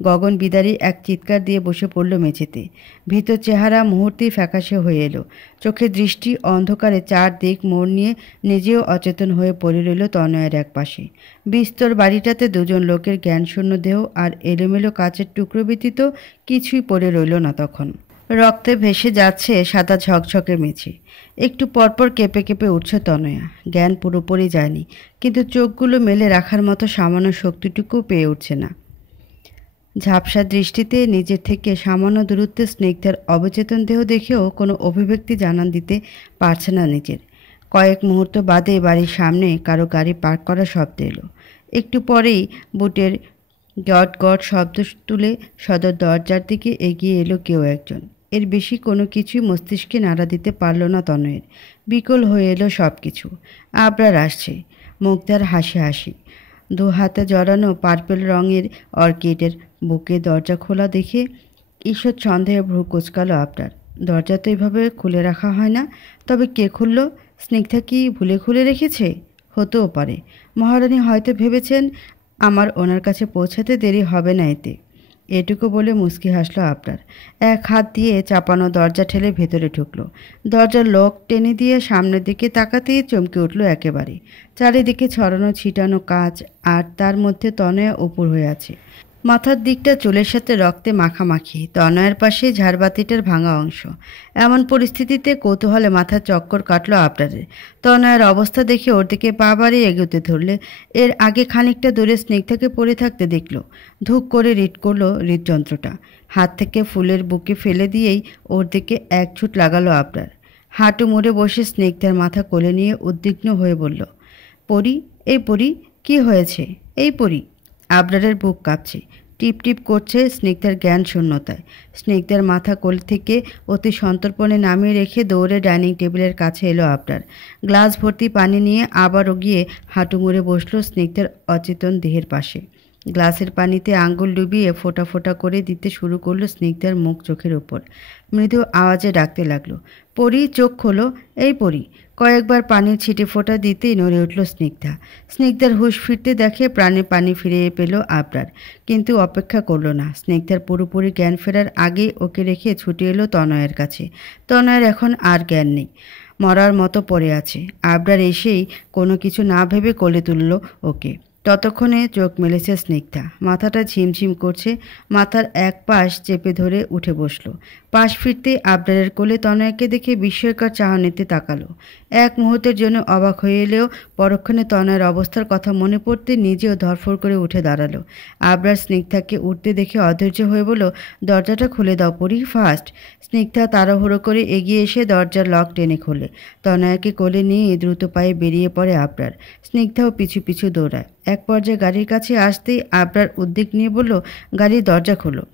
গগন বিদারী এক চিৎকার দিয়ে বসে পড়ল মেঝেতে। ভীত চেহারা মুহূর্তেই ফ্যাকাশে হয়ে এলো। চোখের দৃষ্টি অন্ধকারে চারদিক মোড় নিয়ে নিজেও অচেতন হয়ে পড়ে রইল তনয়ের এক পাশে। বিস্তর বাড়িটাতে দুজন লোকের জ্ঞানশূন্য দেহ আর এলোমেলো কাচের টুকরো ব্যতীত কিছুই পড়ে রইল না তখন। রক্তে ভেসে যাচ্ছে সাদা ঝকঝকে মেঝে। একটু পরপর কেঁপে কেঁপে উঠছে তনয়া। জ্ঞান পুরোপুরি যায়নি, কিন্তু চোখগুলো মেলে রাখার মতো সামান্য শক্তিটুকু পেয়ে উঠছে না। ঝাপসা দৃষ্টিতে নিজের থেকে সামান্য দূরত্বে স্নিগ্ধার অবচেতন দেহ দেখেও কোনো অভিব্যক্তি জানান দিতে পারছে না নিজের। কয়েক মুহূর্ত বাদে বাড়ির সামনে কারো গাড়ি পার্ক করার শব্দ এলো। একটু পরেই বুটের গট গট শব্দ তুলে সদর দরজার দিকে এগিয়ে এলো কেউ একজন। এর বেশি কোনো কিছুই মস্তিষ্কে নাড়া দিতে পারল না তনয়ের। বিকল হয়ে এলো সব কিছু। আবরার আসছে, মুগ্ধার হাসি হাসি, দু হাতে জড়ানো পার্পেল রঙের অর্কিডের বুকে দরজা খোলা দেখে ঈষৎ সন্দেহে ভ্রু কুচকালো আবরার। দরজা তো এভাবে খুলে রাখা হয় না, তবে কে খুলল? স্নিগ্ধা কি ভুলে খুলে রেখেছে? হতেও পারে। মহারানী হয়তো ভেবেছেন আমার ওনার কাছে পৌঁছাতে দেরি হবে না এতে। এটুকু বলে মুচকি হাসল আবরার। এক হাত দিয়ে চাপানো দরজা ঠেলে ভেতরে ঢুকলো। দরজার লক টেনে দিয়ে সামনের দিকে তাকাতেই চমকে উঠল একেবারে। চারিদিকে ছড়ানো ছিটানো কাঁচ, আর তার মধ্যে তনয়া উপর হয়ে আছে। মাথার দিকটা চুলের সাথে রক্তে মাখামাখি, তনয়ের পাশে ঝাড়বাতিটার ভাঙা অংশ। এমন পরিস্থিতিতে কৌতূহলে মাথার চক্কর কাটল আবরারের। তনয়ের অবস্থা দেখে ওর দিকে পা বাড়িয়ে এগোতে ধরলে এর আগে খানিকটা দূরে স্নিগ্ধাকে পড়ে থাকতে দেখল। ধুক করে রিট করলো হৃদযন্ত্রটা। হাত থেকে ফুলের বুকে ফেলে দিয়েই ওর দিকে এক ছুট লাগালো আবরার। হাঁটু মুড়ে বসে স্নিগ্ধার মাথা কোলে নিয়ে উদ্বিগ্ন হয়ে বলল, পরি, এই পরি, কি হয়েছে? এই পরি। আবরারের বুক কাঁপছে, টিপ টিপ করছে স্নিগ্ধার জ্ঞান শূন্যতায়। স্নিগ্ধার মাথা কোল থেকে অতি সন্তর্পণে নামিয়ে রেখে দৌড়ে ডাইনিং টেবিলের কাছে এলো আবরার। গ্লাস ভর্তি পানি নিয়ে আবারও গিয়ে হাঁটু মুড়ে বসলো স্নিগ্ধার অচেতন দেহের পাশে। গ্লাসের পানিতে আঙ্গুল ডুবিয়ে ফোঁটা ফোঁটা করে দিতে শুরু করলো স্নিগ্ধার মুখ চোখের ওপর। মৃদু আওয়াজে ডাকতে লাগলো, পরি, চোখ খোলো, এই পরি। কয়েকবার পানির ছিটে ফোঁটা দিতেই নড়ে উঠল স্নিগ্ধা। স্নিগ্ধার হুঁশ ফিরতে দেখে প্রাণে পানি ফিরিয়ে পেল আবরার, কিন্তু অপেক্ষা করল না। স্নিগ্ধার পুরোপুরি জ্ঞান ফেরার আগেই ওকে রেখে ছুটে এলো তনয়ের কাছে। তনয়ের এখন আর জ্ঞান নেই, মরার মতো পড়ে আছে। আবরার এসেই কোনো কিছু না ভেবে কোলে তুলল ওকে। ততক্ষণে চোখ মেলেছে স্নিগ্ধা, মাথাটা ঝিমঝিম করছে। মাথার এক পাশ চেপে ধরে উঠে বসলো। পাশ ফিরতে আবরারের কোলে তনয়াকে দেখে বিস্ময়কর চাহনিতে তাকালো। এক মুহূর্তের জন্য অবাক হয়ে এলেও পরক্ষণে তনয়ের অবস্থার কথা মনে পড়তে নিজেও ধরফর করে উঠে দাঁড়ালো। আবরার স্নিগ্ধাকে উঠতে দেখে অধৈর্য হয়ে বলল, দরজাটা খুলে দাও পরি, ফাস্ট। স্নিগ্ধা তাড়াহুড়ো করে এগিয়ে এসে দরজার লক টেনে খোলে। তনয়াকে কোলে নিয়ে দ্রুত পায়ে বেরিয়ে পড়ে আবরার। স্নিগ্ধাও পিছু পিছু দৌড়ায়। এক পর্যায়ে গাড়ির কাছে আসতেই আবরার উদ্বেগ নিয়ে বলল, গাড়ির দরজা খোলো।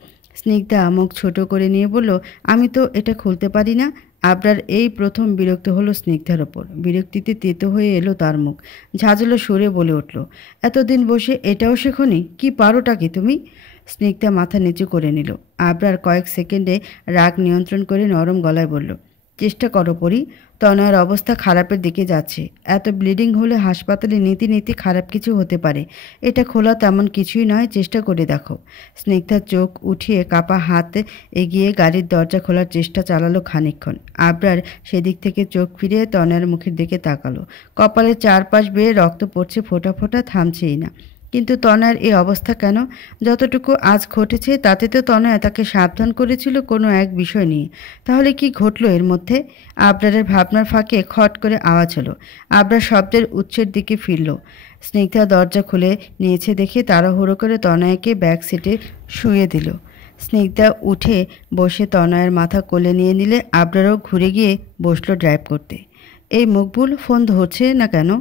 স্নিগ্ধা মুখ ছোট করে নিয়ে বলল, আমি তো এটা খুলতে পারি না। আবরার এই প্রথম বিরক্ত হলো স্নিগ্ধার ওপর। বিরক্তিতে তেতো হয়ে এলো তার মুখ। ঝাঁঝালো সুরে বলে উঠল, এতদিন বসে এটাও শেখনি? কি পারোটা কি তুমি? স্নিগ্ধা মাথা নিচু করে নিল। আবরার কয়েক সেকেন্ডে রাগ নিয়ন্ত্রণ করে নরম গলায় বলল, চেষ্টা করো পরি। তনয়ার অবস্থা খারাপের দিকে যাচ্ছে। এত ব্লিডিং হলে হাসপাতালে নিতে নিতে খারাপ কিছু হতে পারে। এটা খোলা তেমন কিছুই নয়, চেষ্টা করে দেখো। স্নিগ্ধার চোখ উঠিয়ে কাপা হাত এগিয়ে গাড়ির দরজা খোলার চেষ্টা চালালো খানিকক্ষণ। আবরার সেদিক থেকে চোখ ফিরিয়ে তনয়ার মুখের দিকে তাকালো। কপালের চারপাশ বেয়ে রক্ত পড়ছে ফোঁটা ফোঁটা, থামছেই না। কিন্তু তনয়ার এই অবস্থা কেন? যতটুকু আজ ঘটেছে তাতে তো তনয়া তাকে সাবধান করেছিল কোনো এক বিষয় নিয়ে। তাহলে কি ঘটল এর মধ্যে? আবরারের ভাবনার ফাঁকে খট করে আওয়াজ হলো। আবরার শব্দের উৎসের দিকে ফিরল। স্নিগ্ধা দরজা খুলে নিয়েছে দেখে তাড়াহুড়ো করে তনয়াকে ব্যাক সিটে শুয়ে দিল। স্নিগ্ধা উঠে বসে তনয়ের মাথা কোলে নিয়ে নিলে আবরারও ঘুরে গিয়ে বসলো ড্রাইভ করতে। এই মকবুল ফোন ধরছে না কেন?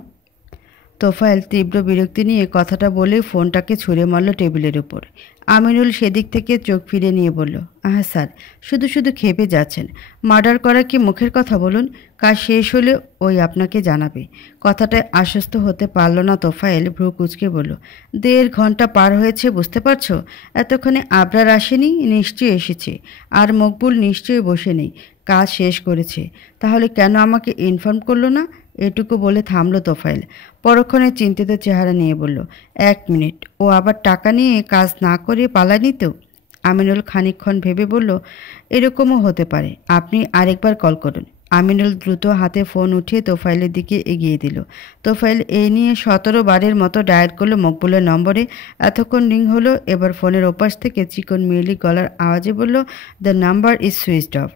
তোফায়েল তীব্র বিরক্তি নিয়ে কথাটা বলে ফোনটাকে ছুঁড়ে মারল টেবিলের উপর। আমিনুল সেদিক থেকে চোখ ফিরে নিয়ে বলল, আহা স্যার, শুধু শুধু খেপে যাচ্ছেন। মার্ডার করা কি মুখের কথা বলুন, কাজ শেষ হলে ওই আপনাকে জানাবে। কথাটায় আশ্বস্ত হতে পারল না তোফায়েল, ভ্রু কুঁচকে বলল, 1.5 ঘন্টা পার হয়েছে, বুঝতে পারছো? এতক্ষণে আবরার আসেনি? নিশ্চয়ই এসেছে। আর মকবুল নিশ্চয়ই বসে নেই, কাজ শেষ করেছে। তাহলে কেন আমাকে ইনফর্ম করলো না? এটুকু বলে থামল তোফায়েল। পরক্ষণে চিন্তিত চেহারা নিয়ে বলল, 1 মিনিট, ও আবার টাকা নিয়ে কাজ না করে পালায়নি তো? আমিনুল খানিকক্ষণ ভেবে বলল, এরকমও হতে পারে, আপনি আরেকবার কল করুন। আমিনুল দ্রুত হাতে ফোন উঠিয়ে তোফায়েলের দিকে এগিয়ে দিল। তোফায়েল এই নিয়ে 17 বারের মতো ডায়াল করলো মকবুলের নম্বরে। এতক্ষণ রিং হলো। এবার ফোনের ওপাশ থেকে চিকন মিলি গলার আওয়াজে বলল, the number is switched off.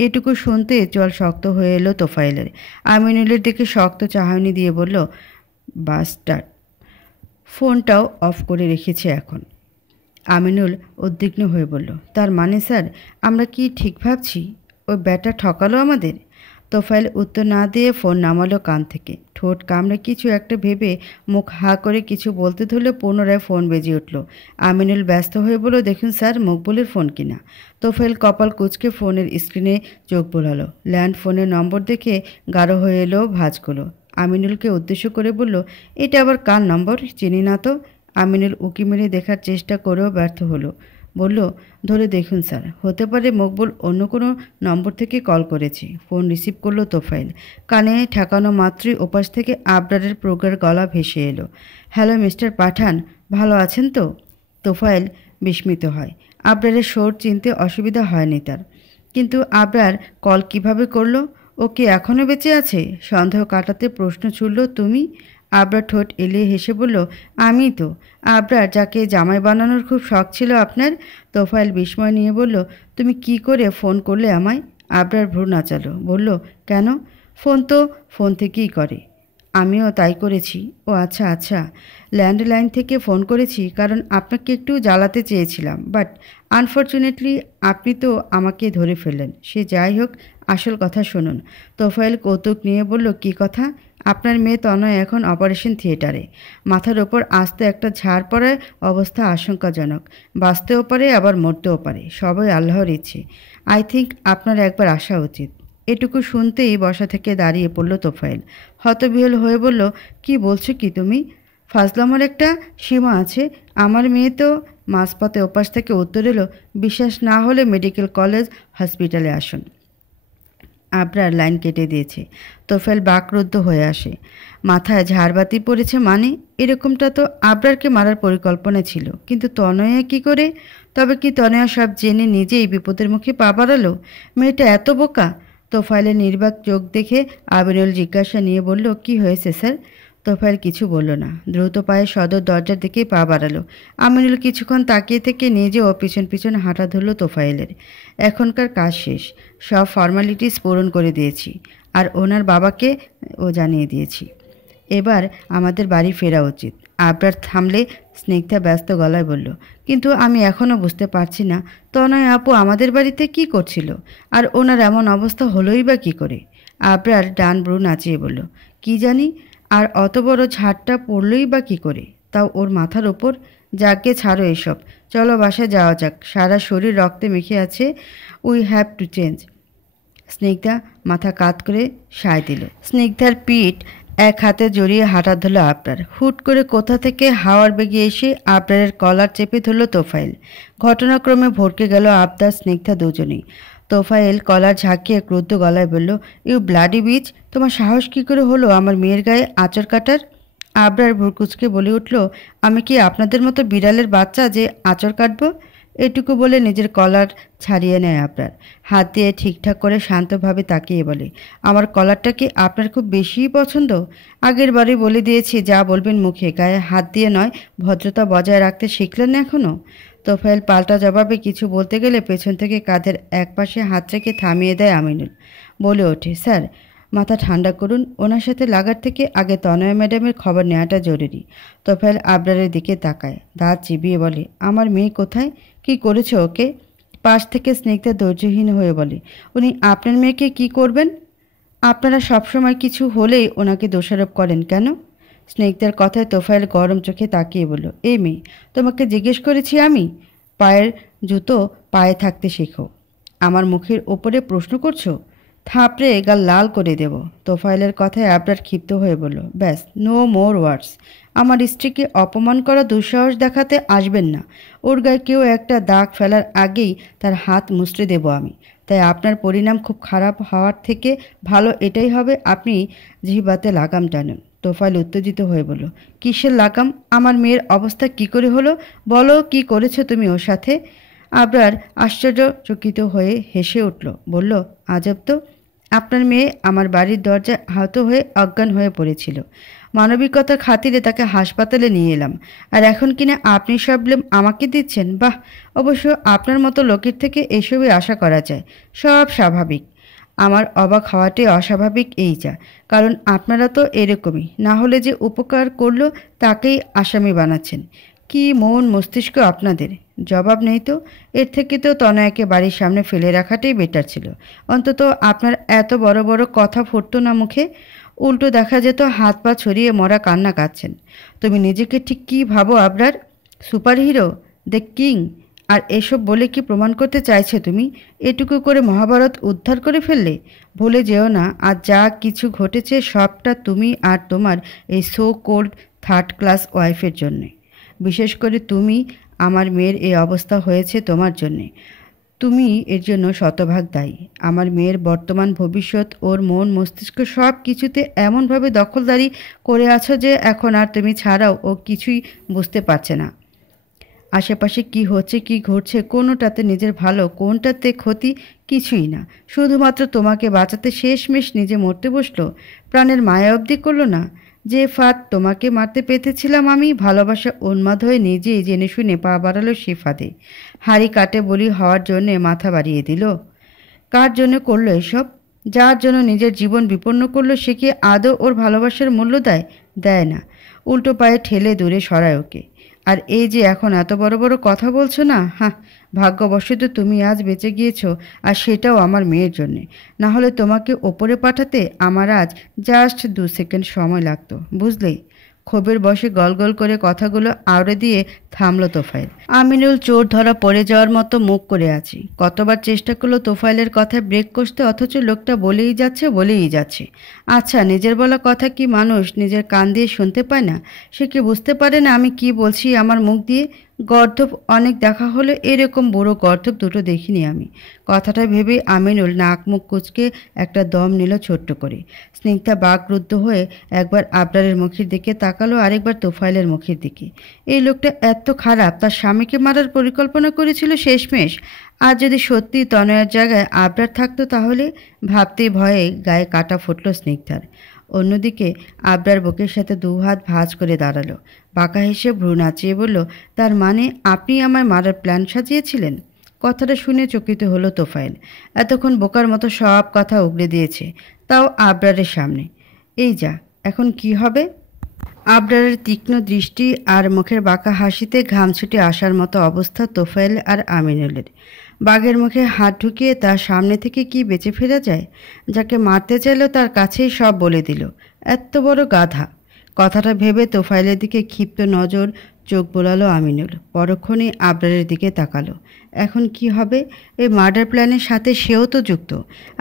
এটুকু শুনতে চল শক্ত হয়ে এলো তোফায়েলের। আমিনুলের দিকে শক্ত চাহনি দিয়ে বলল, বাস্টার্ড। ফোনটাও অফ করে রেখেছে এখন। আমিনুল উদ্বিগ্ন হয়ে বলল, তার মানে স্যার আমরা কি ঠিক ভাবছি? ওই ব্যাটা ঠকালো আমাদের? তোফায়েল উত্তর না দিয়ে ফোন নামালো কান থেকে। ঠোঁট কামড়ে কিছু একটা ভেবে মুখ হা করে কিছু বলতে ধরলে পুনরায় ফোন বেজে উঠল। আমিনুল ব্যস্ত হয়ে বলল, দেখুন স্যার, মকবুলের ফোন কিনা। তোফায়েল কপাল কুঁচকে ফোনের স্ক্রিনে চোখ বোলালো। ল্যান্ড ফোনের নম্বর দেখে গাঢ় হয়ে এলো ভাঁজগুলো। আমিনুলকে উদ্দেশ্য করে বলল, এটা আবার কার নম্বর? চিনি না তো। আমিনুল উঁকি মেরে দেখার চেষ্টা করেও ব্যর্থ হলো। বলল, ধরে দেখুন স্যার, হতে পারে মকবুল অন্য কোনো নম্বর থেকে কল করেছে। ফোন রিসিভ করলো তোফায়েল। কানে ঠেকানো মাত্রই ওপাশ থেকে আবরারের প্রগাঢ় গলা ভেসে এলো, হ্যালো মিস্টার পাঠান, ভালো আছেন তো? তোফায়েল বিস্মিত হয়। আবরারের সুর চিনতে অসুবিধা হয়নি তার, কিন্তু আবরার কল কিভাবে করলো? ও কি এখনও বেঁচে আছে? সন্দেহ কাটাতে প্রশ্ন ছুড়ল, তুমি? আবরার ঠোঁট এলিয়ে হেসে বলল, আমি তো। আবরার, যাকে জামাই বানানোর খুব শখ ছিল আপনার? তোফায়েল বিস্ময় নিয়ে বলল, তুমি কি করে ফোন করলে আমায়? আবরার ভ্রু নাচালো, বলল, কেন? ফোন তো ফোন থেকেই করে। আমিও তাই করেছি। ও আচ্ছা আচ্ছা, ল্যান্ডলাইন থেকে ফোন করেছি কারণ আপনাকে একটু জ্বালাতে চেয়েছিলাম, বাট আনফর্চুনেটলি আপনি তো আমাকে ধরে ফেললেন। সে যাই হোক, আসল কথা শুনুন। তোফায়েল কৌতুক নিয়ে বলল, কী কথা? আপনার মেয়ে তনয় এখন অপারেশন থিয়েটারে। মাথার ওপর আস্তে একটা ঝাড় পড়ায় অবস্থা আশঙ্কাজনক। বাঁচতেও পারে, আবার মরতেও পারে, সবই আল্লাহর ইচ্ছে। আই থিঙ্ক আপনার একবার আসা উচিত। এটুকু শুনতেই বসা থেকে দাঁড়িয়ে পড়ল তোফায়েল। হতবিহ্বল হয়ে বলল, কি বলছো কি তুমি? ফাজলামোর একটা সীমা আছে। আমার মেয়ে তো। মাঝপথে ওপাশ থেকে উত্তর এলো, বিশ্বাস না হলে মেডিকেল কলেজ হসপিটালে আসুন। আবরার লাইন কেটে দিয়েছে। তোফায়েল বাকরুদ্ধ হয়ে আসে। মাথায় ঝাড়বাতি পড়েছে মানে? এরকমটা তো আবরারকে মারার পরিকল্পনা ছিল, কিন্তু তনয়া কি করে? তবে কি তনয়া সব জেনে নিজেই বিপদের মুখে পা বাড়ালো? মেয়েটা এত বোকা? তোফায়েলের নির্বাক চোখ দেখে আমিনুল জিজ্ঞাসা নিয়ে বলল, কি হয়েছে স্যার? তোফায়েল কিছু বলল না, দ্রুত পায়ে সদর দরজার দিকে পা বাড়ালো। আমিনুল কিছুক্ষণ তাকিয়ে থেকে নিজেও পিছন পিছন হাঁটা ধরল তোফায়েলের। এখনকার কাজ শেষ, সব ফর্মালিটিস পূরণ করে দিয়েছি, আর ওনার বাবাকে ও জানিয়ে দিয়েছি। এবার আমাদের বাড়ি ফেরা উচিত। আবরার থামলে স্নিগ্ধা ব্যস্ত গলায় বলল, কিন্তু আমি এখনও বুঝতে পারছি না তনয় আপু আমাদের বাড়িতে কি করছিল, আর ওনার এমন অবস্থা হলোই বা কী করে? আবরার ডান ভ্রু নাচিয়ে বলল, কি জানি, আর অত বড় ঝাড়টা পড়লই বা কী করে, তাও ওর মাথার ওপর? যাকে ছাড়ো এসব, চলো বাসায় যাওয়া যাক, সারা শরীর রক্তে মেখে আছে, we have to change. Snigdha মাথা কাত করে সায় দিল। স্নিগ্ধার পিঠ এক হাতে জড়িয়ে হাঁটা ধরল আবরার। হুট করে কোথা থেকে হাওয়ার বেগে এসে আবরারের কলার চেপে ধরল তোফায়েল। ঘটনাক্রমে ভরকে গেল আবদার স্নিগ্ধা দুজনেই। তোফায়েল কলার ঝাঁকিয়ে ক্রুদ্ধ গলায় বলল, ইউ ব্লাডি বিচ, তোমার সাহস কী করে হলো আমার মেয়ের গায়ে আঁচড় কাটার? আবরার ভুরকুচকে বলে উঠল, আমি কি আপনাদের মতো বিড়ালের বাচ্চা যে আঁচড় কাটবো? এটুকু বলে নিজের কলার ছাড়িয়ে নেয় আবরার। হাত দিয়ে ঠিকঠাক করে শান্তভাবে তাকিয়ে বলে, আমার কলারটা কি আপনার খুব বেশিই পছন্দ? আগের বারে বলে দিয়েছি, যা বলবেন মুখে, গায়ে হাত দিয়ে নয়। ভদ্রতা বজায় রাখতে শিখলেন না এখনও? তোফায়েল পাল্টা জবাবে কিছু বলতে গেলে পেছন থেকে কাঁধের একপাশে হাত রেখে থামিয়ে দেয় আমিনুল। বলে ওঠে, স্যার মাথা ঠান্ডা করুন, ওনার সাথে লাগার থেকে আগে তনয়া ম্যাডামের খবর নেওয়াটা জরুরি। তোফায়েল আবরারের দিকে তাকায়, দাঁত চিবিয়ে বলে, আমার মেয়ে কোথায়? কি করেছে ওকে? পাশ থেকে স্নিগ্ধা ধৈর্যহীন হয়ে বলে, উনি আপনার মেয়েকে কি করবেন? আপনারা সবসময় কিছু হলেই ওনাকে দোষারোপ করেন কেন? স্নিগ্ধার কথায় তোফায়েল গরম চোখে তাকিয়ে বলল, এই মেয়ে, তোমাকে জিজ্ঞেস করেছি আমি? পায়ের জুতো পায়ে থাকতে শেখো, আমার মুখের ওপরে প্রশ্ন করছো? থাপড়ে গাল লাল করে দেব। তোফায়েলের কথায় আবরার ক্ষিপ্ত হয়ে বলল, ব্যাস, নো মোর ওয়ার্ডস। আমার স্ত্রীকে অপমান করা দুঃসাহস দেখাতে আসবেন না। ওর গায়ে কেউ একটা দাগ ফেলার আগেই তার হাত মুচড়ে দেব আমি। তাই আপনার পরিণাম খুব খারাপ হওয়ার থেকে ভালো এটাই হবে আপনি জিহ্বাতে লাগাম টানুন। তোফায়েল উত্তেজিত হয়ে বলল, কিসের লাগাম? আমার মেয়ের অবস্থা কি করে হলো? বলো, কি করেছো তুমি ওর সাথে? আবরার আশ্চর্যচকিত হয়ে হেসে উঠল, বলল, আজব তো, আপনার মেয়ে আমার বাড়ির দরজায় আহত হয়ে অজ্ঞান হয়ে পড়েছিল। মানবিকতার খাতিরে তাকে হাসপাতালে নিয়ে এলাম, আর এখন কিনা আপনি সব ব্লেম আমাকে দিচ্ছেন? বাহ, অবশ্য আপনার মতো লোকের থেকে এসবই আশা করা যায়। সব স্বাভাবিক। আমার অবাক হওয়াটাই অস্বাভাবিক এই যা, কারণ আপনারা তো এরকমই, না হলে যে উপকার করলো তাকেই আসামি বানাচ্ছেন। কি মন মস্তিষ্ক আপনাদের! জবাব নেই তো? এর থেকে তো তনয়াকে বাড়ির সামনে ফেলে রাখাটাই বেটার ছিল। অন্তত আপনার এত বড় বড় কথা ফুটতো না মুখে। উল্টো দেখা যেত হাত পা ছড়িয়ে মরা কান্না কাঁদছেন। তুমি নিজেকে ঠিক কী ভাবো Abrar? Super hero, the king? আর এসব বলে কি প্রমাণ করতে চাইছে তুমি? এটুকু করে মহাভারত উদ্ধার করে ফেললে? ভুলে যেও না, আর যা কিছু ঘটেছে সবটা তুমি আর তোমার এই সো কোল্ড থার্ড ক্লাস ওয়াইফের জন্যে। বিশেষ করে তুমি। আমার মেয়ের এই অবস্থা হয়েছে তোমার জন্যে। তুমি এর জন্য শতভাগ দায়ী। আমার মেয়ের বর্তমান ভবিষ্যৎ, ওর মন মস্তিষ্ক সব কিছুতে এমনভাবে দখলদারি করে আছো যে এখন আর তুমি ছাড়াও ও কিছুই বুঝতে পারছে না। আশেপাশে কি হচ্ছে কি ঘটছে কোনোটাতে নিজের ভালো কোনটাতে ক্ষতি কিছুই না। শুধুমাত্র তোমাকে বাঁচাতে শেষমেশ নিজে মরতে বসলো। প্রাণের মায়া অবধি করলো না? যে ফাঁদ তোমাকে মারতে পেতেছিলাম আমি, ভালোবাসা উন্মাদ হয়ে নিজেই জেনে শুনে পা বাড়ালো সে ফাঁদে। হাড়ি কাটে বলি হওয়ার জন্যে মাথা বাড়িয়ে দিল। কার জন্য করলো এসব? যার জন্য নিজের জীবন বিপন্ন করলো সে কি আদৌ ওর ভালোবাসার মূল্য দেয়? দেয় না। উল্টো পায়ে ঠেলে দূরে সরায় ওকে। আর এই যে এখন এত বড় বড় কথা বলছো না, হ্যাঁ, ভাগ্যবশত তুমি আজ বেঁচে গিয়েছো, আর সেটাও আমার মেয়ের জন্যে। না হলে তোমাকে ওপরে পাঠাতে আমার আজ জাস্ট 2 সেকেন্ড সময় লাগতো, বুঝলে? ক্ষোভের বশে গলগল করে কথাগুলো আওড়ে দিয়ে থামলো তোফায়েল। আমিনুল চোর ধরা পড়ে যাওয়ার মতো মুখ করে আছে। কতবার চেষ্টা করলো তোফায়েলের কথায় ব্রেক কষতে, অথচ লোকটা বলেই যাচ্ছে। আচ্ছা, নিজের বলা কথা কি মানুষ নিজের কান দিয়ে শুনতে পায় না? সে কি বুঝতে পারে না আমি কি বলছি আমার মুখ দিয়ে? গর্ধব অনেক দেখা হলে এরকম বুড়ো গর্ধব দুটো দেখিনি আমি। কথাটা ভেবে আমিনুল নাক মুখ কুঁচকে একটা দম নিল ছোট্ট করে। স্নিগ্ধা বাকরুদ্ধ হয়ে একবার আবরারের মুখের দিকে তাকালো, আরেকবার তোফায়েলের মুখের দিকে। এই লোকটা এত খারাপ, তার স্বামীকে মারার পরিকল্পনা করেছিল শেষমেশ। আর যদি সত্যি তনয়ার জায়গায় আবরার থাকতো তাহলে? ভাবতেই ভয়ে গায়ে কাটা ফুটল স্নিগ্ধার। অন্যদিকে আবরার বুকের সাথে 2 হাত ভাঁজ করে দাঁড়ালো। বাঁকা হেসে ভ্রু নাচিয়ে বলল, তার মানে আপনি আমায় মারার প্ল্যান সাজিয়েছিলেন? কথাটা শুনে চকিত হলো তোফায়েল। এতক্ষণ বোকার মতো সব কথা উগড়ে দিয়েছে, তাও আবরারের সামনে। এই যা, এখন কি হবে? আবরারের তীক্ষ্ণ দৃষ্টি আর মুখের বাঁকা হাসিতে ঘাম ছুটে আসার মতো অবস্থা তোফায়েল আর আমিনুলের। বাঘের মুখে হাত ঢুকিয়ে তার সামনে থেকে কি বেঁচে ফেরা যায়? যাকে মারতে চাইল তার কাছেই সব বলে দিল। এত বড় গাধা! কথাটা ভেবে তোফায়েলের দিকে ক্ষিপ্ত নজর চোখ বোলালো আমিনুল। পরক্ষণে আবরারের দিকে তাকালো। এখন কি হবে? এই মার্ডার প্ল্যানের সাথে সেও তো যুক্ত।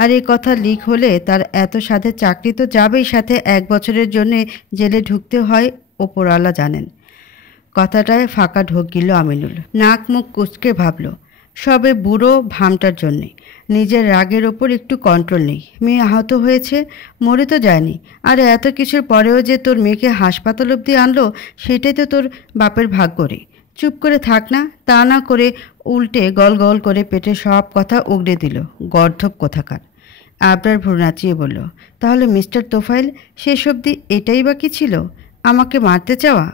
আর এই কথা লিক হলে তার এত সাথে চাকরি তো যাবেই, সাথে 1 বছরের জন্য জেলে ঢুকতে হয় ওপরওয়ালা জানেন। কথাটায় ফাঁকা ঢোক গিল আমিনুল। নাক মুখ কুঁচকে ভাবল, সবে বুড়ো ভামটার জন্যে। নিজের রাগের ওপর একটু কন্ট্রোল নেই। মেয়ে আহত হয়েছে, মরে তো যায়নি। আর এত কিছুর পরেও যে তোর মেয়েকে হাসপাতাল অবধি আনলো, সেটাই তো তোর বাপের ভাগ্য রে। চুপ করে থাক না, তা না করে উল্টে গল গল করে পেটে সব কথা উগড়ে দিল। গর্ধব কোথাকার! আবরার ভ্রু নাচিয়ে বলল, তাহলে মিস্টার তোফায়েল, শেষ অবধি এটাই বাকি ছিল, আমাকে মারতে চাওয়া?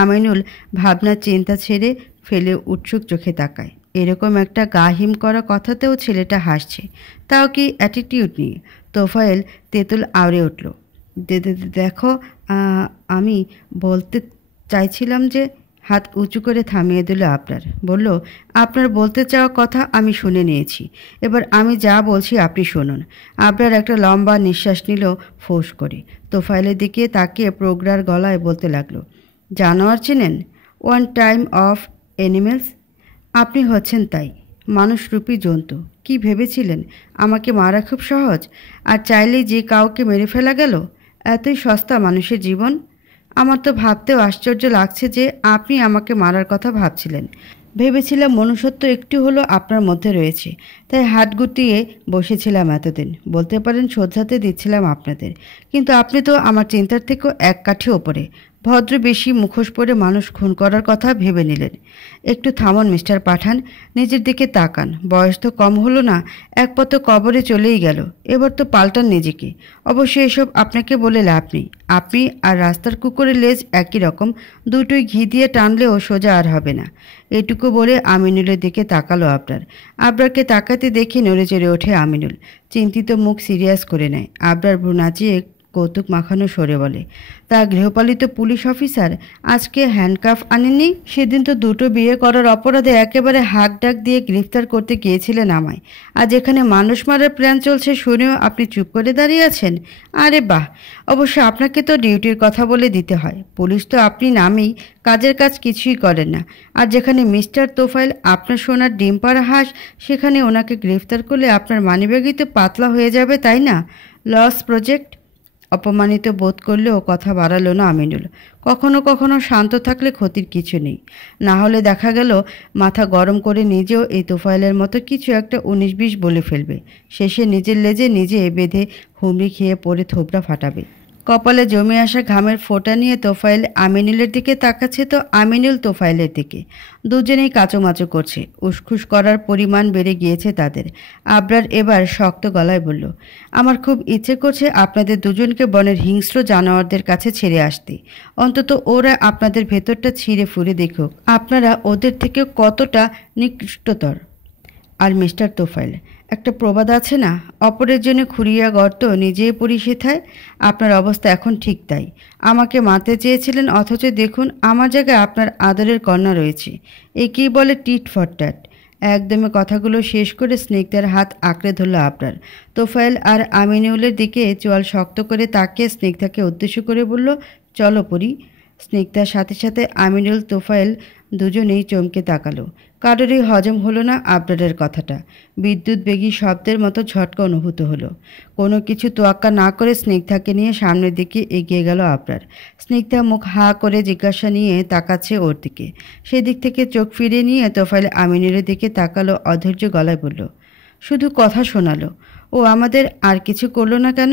আমিনুল ভাবনা চিন্তা ছেড়ে ফেলে উৎসুক চোখে তাকায়। এরকম একটা গা হিম করা কথাতেও ছেলেটা হাসছে, তাও কি অ্যাটিটিউড নিয়ে। তোফায়েল তেঁতুল আওড়ে উঠল। দেখো, আমি বলতে চাইছিলাম যে। হাত উঁচু করে থামিয়ে দিল আবরার। বলল, আপনার বলতে চাওয়া কথা আমি শুনে নিয়েছি, এবার আমি যা বলছি আপনি শুনুন। আবরার একটা লম্বা নিঃশ্বাস নিল ফোঁস করে। তোফায়েলের দিকে তাকিয়ে প্রোগ্রার গলায় বলতে লাগলো, জানোয়ার চেনেন? 1 টাইম অফ অ্যানিমেলস। আপনি হচ্ছেন তাই, মানুষরূপী জন্তু। কি ভেবেছিলেন আমাকে মারা খুব সহজ, আর চাইলেই যে কাউকে মেরে ফেলা গেল? এতই সস্তা মানুষের জীবন? আমার তো ভাবতেও আশ্চর্য লাগছে যে আপনি আমাকে মারার কথা ভাবছিলেন। ভেবেছিলাম মনুষ্যত্ব একটু হলো আপনার মধ্যে রয়েছে, তাই হাত গুটিয়ে বসেছিলাম এতদিন। বলতে পারেন শ্রদ্ধাতে দিচ্ছিলাম আপনাদের। কিন্তু আপনি তো আমার চিন্তার থেকেও 1 কাঠি ওপরে। ভদ্র বেশি মুখোশ পরে মানুষ খুন করার কথা ভেবে নিলেন। একটু থামুন মিস্টার পাঠান, নিজের দিকে তাকান। বয়স তো কম হলো না, এক পথ কবরে চলেই গেল, এবার তো পাল্টান নিজেকে। অবশ্য এসব আপনাকে বলে লাভ নেই। আপনি আর রাস্তার কুকুরের লেজ একই রকম, দুটোই ঘি দিয়ে টানলেও সোজা আর হবে না। এটুকু বলে আমিনুলের দিকে তাকালো আবরার। আবরারকে তাকাতে দেখে নড়ে চড়ে ওঠে আমিনুল। চিন্তিত মুখ সিরিয়াস করে নেয়। আবরার ভ্রু নাচিয়ে কৌতুক মাখানো সরে বলে, তা গৃহপালিত পুলিশ অফিসার আজকে হ্যান্ডকাফ আনেনি? সেদিন তো দুটো বিয়ে করার অপরাধে একেবারে হাক ডাক দিয়ে গ্রেফতার করতে গিয়েছিলেন আমায়। আজ এখানে মানুষ মারার প্ল্যান চলছে শুনেও আপনি চুপ করে দাঁড়িয়ে আছেন? আরে বাহ! অবশ্য আপনাকে তো ডিউটির কথা বলে দিতে হয়। পুলিশ তো আপনি নামেই, কাজের কাজ কিছুই করেন না। আর যেখানে মিস্টার তোফায়েল আপনার সোনার ডিম পাড়া হাঁস, সেখানে ওনাকে গ্রেফতার করলে আপনার মানিব্যাগই তো পাতলা হয়ে যাবে, তাই না? Loss project. অপমানিত বোধ করলেও কথা বাড়ালো না আমিনুল। কখনো কখনো শান্ত থাকলে ক্ষতির কিছু নেই, না হলে দেখা গেল মাথা গরম করে নিজেও এই তোফায়েলের মতো কিছু একটা 19-20 বলে ফেলবে। শেষে নিজের লেজে নিজে বেঁধে হুমড়ি খেয়ে পড়ে থোবড়া ফাটাবে। কপালে জমে আসা ঘামের ফোঁটা নিয়ে তোফায়েল আমিনুলের দিকে তাকাচ্ছে, তো আমিনুল তোফায়েলের দিকে। দুজনেই কাচোমাচো করছে। উসখুস করার পরিমাণ বেড়ে গিয়েছে তাদের। আবরার এবার শক্ত গলায় বলল, আমার খুব ইচ্ছে করছে আপনাদের দুজনকে বনের হিংস্র জানোয়ারদের কাছে ছেড়ে আসতে। অন্তত ওরা আপনাদের ভেতরটা ছিঁড়ে ফুঁড়ে দেখুক আপনারা ওদের থেকে কতটা নিকৃষ্টতর। আর মিস্টার তোফায়েল, একটা প্রবাদ আছে না, অপরের জন্য খুঁড়িয়া গর্ত নিজেই পড়ি সেথায়? আপনার অবস্থা এখন ঠিক তাই। আমাকে মারতে চেয়েছিলেন, অথচ দেখুন আমার জায়গায় আপনার আদরের কন্যা রয়েছে। একেই বলে টিট ফর ট্যাট। একদমে কথাগুলো শেষ করে স্নিগ্ধার হাত আঁকড়ে ধরল আবরার। তোফায়েল আর আমিনুলের দিকে চোয়াল শক্ত করে তাকিয়ে স্নিগ্ধাকে উদ্দেশ্য করে বলল, চলো পড়ি। স্নিগ্ধার সাথে সাথে আমিনুল তোফায়েল দুজনেই চমকে তাকালো। কারোরই হজম হলো না আবরারের কথাটা। বিদ্যুৎ বেগী শব্দের মতো ঝটকা অনুভূত হলো। কোনো কিছু তোয়াক্কা না করে স্নিগ্ধাকে নিয়ে সামনের দিকে এগিয়ে গেল আবরার। স্নিগ্ধা মুখ হা করে জিজ্ঞাসা নিয়ে তাকাচ্ছে ওর দিকে। সেদিক থেকে চোখ ফিরিয়ে নিয়ে তোফায়েল আমিনুলের দিকে তাকালো, অধৈর্য গলায় বলল, শুধু কথা শোনালো, ও আমাদের আর কিছু করলো না কেন?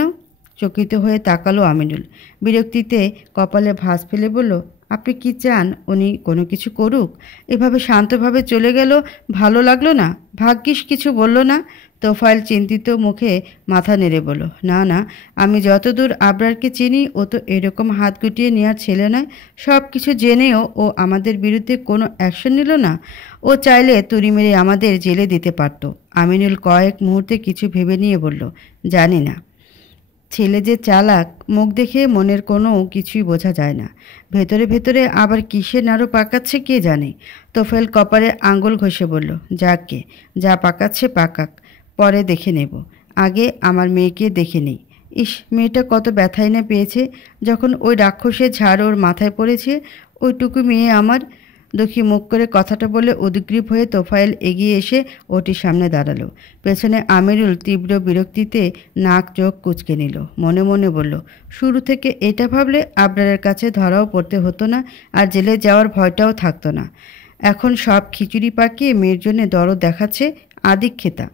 চকিত হয়ে তাকালো আমিনুল। বিরক্তিতে কপালে ভাঁজ ফেলে বলল, আপনি কি চান উনি কোনো কিছু করুক? এভাবে শান্তভাবে চলে গেল, ভালো লাগলো না? ভাগ্যিস কিছু বলল না। তোফায়েল চিন্তিত মুখে মাথা নেড়ে বলল, না না, আমি যতদূর আবরারকে চিনি ও তো এরকম হাত গুটিয়ে নেওয়ার ছেলে নয়। সব কিছু জেনেও ও আমাদের বিরুদ্ধে কোনো অ্যাকশন নিল না। ও চাইলে তুড়ি মেরে আমাদের জেলে দিতে পারত। আমিনুল কয়েক মুহূর্তে কিছু ভেবে নিয়ে বলল, জানি না। ছেলে যে চালাক, মুখ দেখে মনের কোনো কিছুই বোঝা যায় না। ভেতরে ভেতরে আবার কিসের নাড়ু পাকাচ্ছে কে জানে। তোফায়েল কপালে আঙ্গুল ঘষে বলল, যাকে যা পাকাচ্ছে পাকাক, পরে দেখে নেব। আগে আমার মেয়েকে দেখে নেই। ইস, মেয়েটা কত ব্যথাই না পেয়েছে যখন ওই রাক্ষসের ঝাড় ওর মাথায় পড়েছে। ওইটুকু মেয়ে আমার। দুঃখী মুখ করে কথাটা বলে উদ্গ্রীব হয়ে তোফায়েল এগিয়ে এসে ওটির সামনে দাঁড়ালো। পেছনে আমিরুল তীব্র বিরক্তিতে নাক চোখ কুঁচকে নিল। মনে মনে বলল, শুরু থেকে এটা ভাবলে আবরারের কাছে ধরাও পড়তে হতো না, আর জেলে যাওয়ার ভয়টাও থাকতো না। এখন সব খিচুড়ি পাকিয়ে মেয়ের জন্য দরদ দেখাচ্ছে আদিক্ষেতা।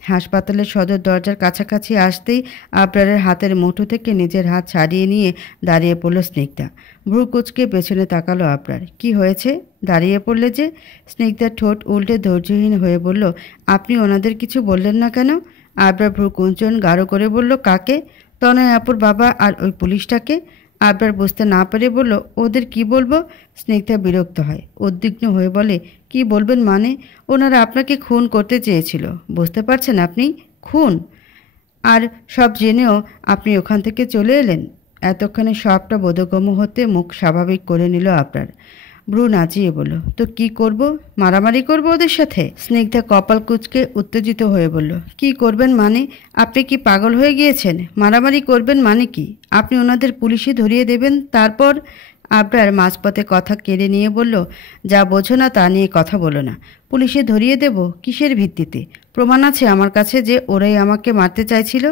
হাসপাতালের সদর দরজার কাছাকাছি আসতেই আবরারের হাতের মুঠো থেকে নিজের হাত ছাড়িয়ে নিয়ে দাঁড়িয়ে পড়ল স্নিগ্ধা। ভ্রু কুচকে পেছনে তাকালো আবরার। কি হয়েছে, দাঁড়িয়ে পড়লে যে? স্নিগ্ধার ঠোঁট উল্টে ধৈর্যহীন হয়ে বলল, আপনি ওনাদের কিছু বললেন না কেন? আবরার ভ্রু কুঞ্চন গাঢ় করে বলল, কাকে? তনয় আপুর বাবা আর ওই পুলিশটাকে। আবরার বুঝতে না পেরে বলল, ওদের কি বলবো? স্নিগ্ধা বিরক্ত হয়, উদ্বিগ্ন হয়ে বলে, কি বলবেন মানে? ওনারা আপনাকে খুন করতে চেয়েছিল, বুঝতে পারছেন আপনি? খুন! আর সব জেনেও আপনি ওখান থেকে চলে এলেন। এতক্ষণে সবটা বোধগম্য হতে মুখ স্বাভাবিক করে নিল আপনার। ভ্রু নাচিয়ে বলল, তো কি করব? মারামারি করব ওদের সাথে? স্নিগ্ধা কপাল কুঁচকে উত্তেজিত হয়ে বলল, কি করবেন মানে? আপনি কি পাগল হয়ে গিয়েছেন? মারামারি করবেন মানে কি? আপনি ওনাদের পুলিশে ধরিয়ে দেবেন, তারপর? আবরার মাঝপথে কথা কেড়ে নিয়ে বলল, যা বোঝো না তা নিয়ে কথা বলো না। পুলিশে ধরিয়ে দেব? কিসের ভিত্তিতে? প্রমাণ আছে আমার কাছে যে ওরাই আমাকে মারতে চাইছিল।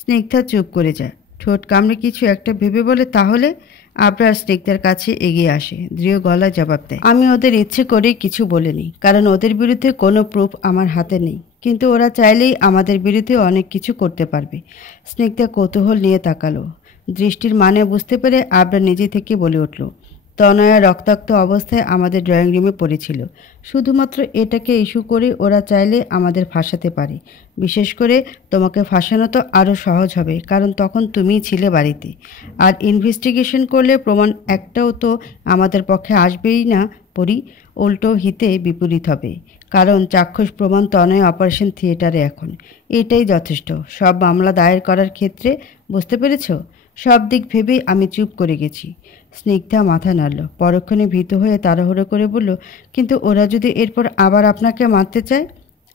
স্নিগ্ধা চুপ করে যায়। ঠোঁট কামড়ে কিছু একটা ভেবে বলে, তাহলে? আবরার স্নিগ্ধার কাছে এগিয়ে আসে, দৃঢ় গলায় জবাব দেয়, আমি ওদের ইচ্ছে করেই কিছু বলিনি, কারণ ওদের বিরুদ্ধে কোনো প্রুফ আমার হাতে নেই। কিন্তু ওরা চাইলেই আমাদের বিরুদ্ধে অনেক কিছু করতে পারবে। স্নিগ্ধা কৌতূহল নিয়ে তাকালো। দৃষ্টির মানে বুঝতে পেরে আবরার নিজে থেকে বলে উঠল, তনয়া রক্তাক্ত অবস্থায় আমাদের ড্রয়িং রুমে পড়েছিল। শুধুমাত্র এটাকে ইস্যু করে ওরা চাইলে আমাদের ফাঁসাতে পারে। বিশেষ করে তোমাকে ফাঁসানো তো আরও সহজ হবে, কারণ তখন তুমিই ছিলে বাড়িতে। আর ইনভেস্টিগেশন করলে প্রমাণ একটাও তো আমাদের পক্ষে আসবেই না পরি, উল্টো হিতে বিপরীত হবে। কারণ চাক্ষুষ প্রমাণ তনয় অপারেশন থিয়েটারে এখন। এটাই যথেষ্ট সব মামলা দায়ের করার ক্ষেত্রে, বুঝতে পেরেছ? সব দিক ভেবেই আমি চুপ করে গেছি। স্নিগ্ধা মাথা নাড়ল, পরক্ষণে ভীত হয়ে তাড়াহুড়ো করে বলল, কিন্তু ওরা যদি এরপর আবার আপনাকে মারতে চায়?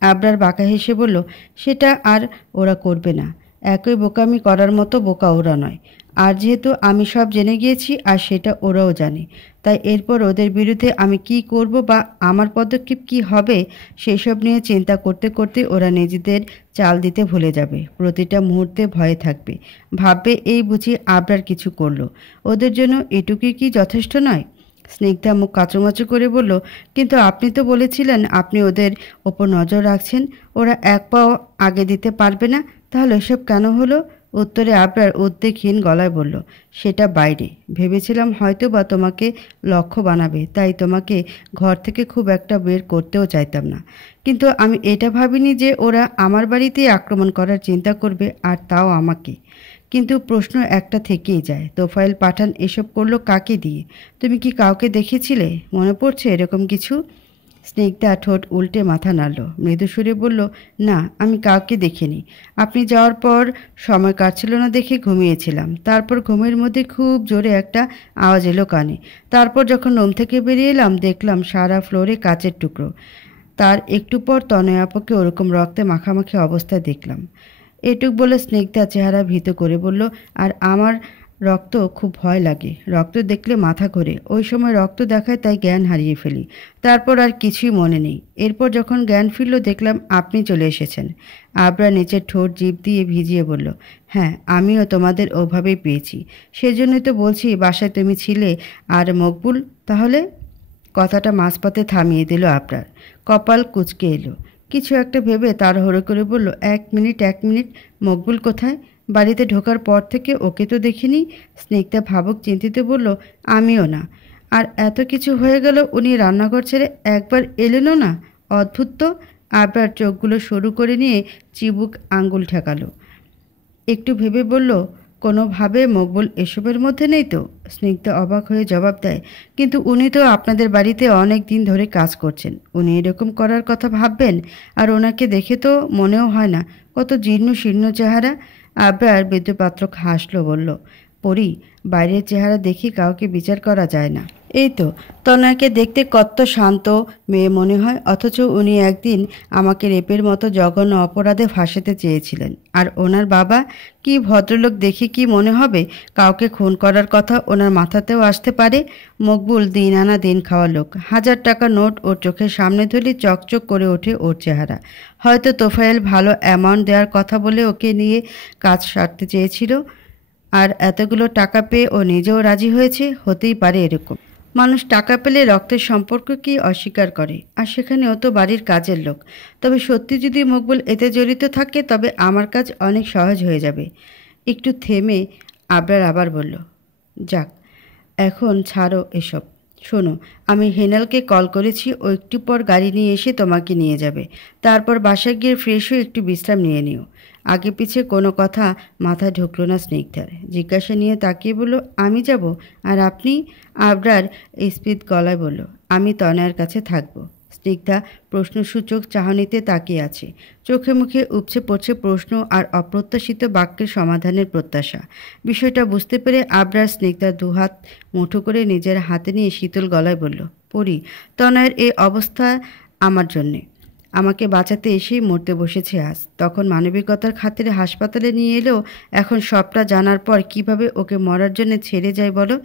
আবরার বাঁকা হেসে বলল, সেটা আর ওরা করবে না। একই বোকামি করার মতো বোকা ওরা নয়। আর যেহেতু আমি সব জেনে গিয়েছি আর সেটা ওরাও জানে, তাই এরপর ওদের বিরুদ্ধে আমি কি করব বা আমার পদক্ষেপ কি হবে সেসব নিয়ে চিন্তা করতে করতে ওরা নিজেদের চাল দিতে ভুলে যাবে। প্রতিটা মুহূর্তে ভয়ে থাকবে, ভাববে এই বুঝি আবরার কিছু করলো। ওদের জন্য এটুকুই কি যথেষ্ট নয়? স্নিগ্ধা মুখ কাঁচুমাচু করে বলল, কিন্তু আপনি তো বলেছিলেন আপনি ওদের ওপর নজর রাখছেন, ওরা এক পাও আগে দিতে পারবে না, তাহলে এসব কেন হলো? উত্তরে আবরার উদ্বেগহীন গলায় বলল, সেটা বাইরে। ভেবেছিলাম হয়তো বা তোমাকে লক্ষ্য বানাবে, তাই তোমাকে ঘর থেকে খুব একটা বের করতেও চাইতাম না। কিন্তু আমি এটা ভাবিনি যে ওরা আমার বাড়িতেই আক্রমণ করার চিন্তা করবে, আর তাও আমাকে। কিন্তু প্রশ্ন একটা থেকেই যায়, তোফায়েল পাঠান এসব করলো কাকে দিয়ে? তুমি কি কাউকে দেখেছিলে? মনে পড়ছে এরকম কিছু? স্নিগ্ধা ঠোঁট উল্টে মাথা নাড়ল, মৃদু সুরে বলল, না, আমি কাউকে দেখিনি। আপনি যাওয়ার পর সময় কাটছিল না দেখে ঘুমিয়েছিলাম। তারপর ঘুমের মধ্যে খুব জোরে একটা আওয়াজ এলো কানে। তারপর যখন রুম থেকে বেরিয়ে এলাম দেখলাম সারা ফ্লোরে কাচের টুকরো। তার একটু পর তনয় আপাকে ওরকম রক্তে মাখামাখি অবস্থায় দেখলাম। এটুক বলে স্নিগ্ধা চেহারা ভীত করে বলল, আর আমার রক্ত খুব ভয় লাগে। রক্ত দেখলে মাথা ঘোরে। ওই সময় রক্ত দেখায় তাই জ্ঞান হারিয়ে ফেলি। তারপর আর কিছুই মনে নেই। এরপর যখন জ্ঞান ফিরল দেখলাম আপনি চলে এসেছেন। আবরা নিচের ঠোঁট জিভ দিয়ে ভিজিয়ে বলল, হ্যাঁ, আমিও তোমাদের ওভাবেই পেয়েছি। সেজন্যই তো বলছি বাসায় তুমি ছিলে। আর মকবুল তাহলে? কথাটা মাঝপথে থামিয়ে দিল আবরার। কপাল কুঁচকে এলো। কিছু একটা ভেবে তাড়াহুড়ো করে বলল, এক মিনিট, মকবুল কোথায়? বাড়িতে ঢোকার পর থেকে ওকে তো দেখিনি। স্নিগ্ধা ভাবুক চিন্তিত বলল, আমিও না। আর এত কিছু হয়ে গেল উনি রান্নাঘর ছেড়ে একবার এলেনও না। অদ্ভুত তো। আবরার চোখগুলো সরু করে নিয়ে চিবুক আঙ্গুল ঠেকালো। একটু ভেবে বলল, কোনোভাবে মকবুল এসবের মধ্যে নেই তো? স্নিগ্ধা অবাক হয়ে জবাব দেয়, কিন্তু উনি তো আপনাদের বাড়িতে অনেক দিন ধরে কাজ করছেন। উনি এরকম করার কথা ভাববেন? আর ওনাকে দেখে তো মনেও হয় না। কত জীর্ণ শীর্ণ চেহারা। আবরার বিদ্যুপাত্র হাসলো, বলল, পরি, বাইরের চেহারা দেখি কাউকে বিচার করা যায় না। এই তো তনয়কে দেখতে কত শান্ত মেয়ে মনে হয়, অথচ উনি একদিন আমাকে রেপের মতো জঘন্য অপরাধে ফাঁসাতে চেয়েছিলেন। আর ওনার বাবা কি ভদ্রলোক দেখে কি মনে হবে? কাউকে খুন করার কথা ওনার মাথাতেও আসতে পারে? মকবুল দিন আনা দিন খাওয়া লোক। 1000 টাকা নোট ওর চোখের সামনে ধরলে চকচক করে ওঠে ওর চেহারা। হয়তো তোফায়েল ভালো অ্যামাউন্ট দেওয়ার কথা বলে ওকে নিয়ে কাজ সারতে চেয়েছিল, আর এতগুলো টাকা পেয়ে ও নিজেও রাজি হয়েছে। হতেই পারে এরকম। মানুষ টাকা পেলে রক্তের সম্পর্ককেই অস্বীকার করে, আর সেখানে ও তো বাড়ির কাজের লোক। তবে সত্যি যদি মকবুল এতে জড়িত থাকে তবে আমার কাজ অনেক সহজ হয়ে যাবে। একটু থেমে আবরার আবার বলল, যাক, এখন ছাড়ো এসব। শোনো, আমি হেনালকে কল করেছি, ও একটু পর গাড়ি নিয়ে এসে তোমাকে নিয়ে যাবে। তারপর বাসায় গিয়ে ফ্রেশ হয়ে একটু বিশ্রাম নিয়ে নিও। আগে পিছে কোনো কথা মাথায় ঢুকলো না স্নিগ্ধার। জিজ্ঞাসা নিয়ে তাকিয়ে বলল, আমি যাব? আর আপনি? আবরার স্পিত গলায় বলল, আমি তনয়ের কাছে থাকবো। স্নিগ্ধা প্রশ্নসূচক চাহনিতে তাকিয়ে আছে। চোখে মুখে উপচে পড়ছে প্রশ্ন আর অপ্রত্যাশিত বাক্যের সমাধানের প্রত্যাশা। বিষয়টা বুঝতে পেরে আবরার স্নিগ্ধার দুহাত মুঠো করে নিজের হাতে নিয়ে শীতল গলায় বলল, পরি, তনয়ের এই অবস্থা আমার জন্যে। আমাকে বাঁচাতে এসেই মরতে বসেছে আজ। তখন মানবিকতার খাতিরে হাসপাতালে নিয়ে এলেও এখন সবটা জানার পর কিভাবে ওকে মরার জন্য ছেড়ে যায় বলো?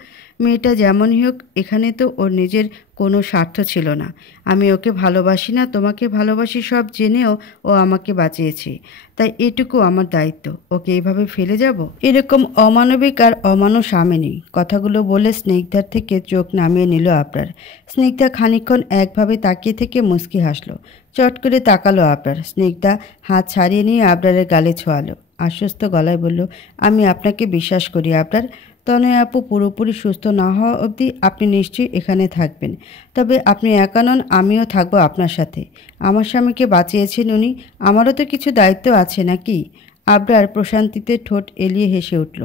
মেয়েটা যেমনই হোক, এখানে তো ওর নিজের কোনো স্বার্থ ছিল না। আমি ওকে ভালোবাসি না, তোমাকে ভালোবাসি সব জেনেও ও আমাকে বাঁচিয়েছে। তাই এটুকু আমার দায়িত্ব। ওকে এভাবে ফেলে যাব? এরকম অমানবিক আর অমানুষ আমি নেই। কথাগুলো বলে স্নিগ্ধার থেকে চোখ নামিয়ে নিল আবরার। স্নিগ্ধা খানিকক্ষণ একভাবে তাকিয়ে থেকে মুচকি হাসলো। চট করে তাকালো আবরার। স্নিগ্ধা হাত ছাড়িয়ে নিয়ে আবরারের গালে ছোঁয়ালো। আশ্বস্ত গলায় বলল, আমি আপনাকে বিশ্বাস করি আবরার। তনয় আপু পুরোপুরি সুস্থ না হওয়া অবধি আপনি নিশ্চয়ই এখানে থাকবেন। তবে আপনি একা নন, আমিও থাকবো আপনার সাথে। আমার স্বামীকে বাঁচিয়েছেন উনি, আমারও তো কিছু দায়িত্ব আছে নাকি? আবরার প্রশান্তিতে ঠোঁট এলিয়ে হেসে উঠল।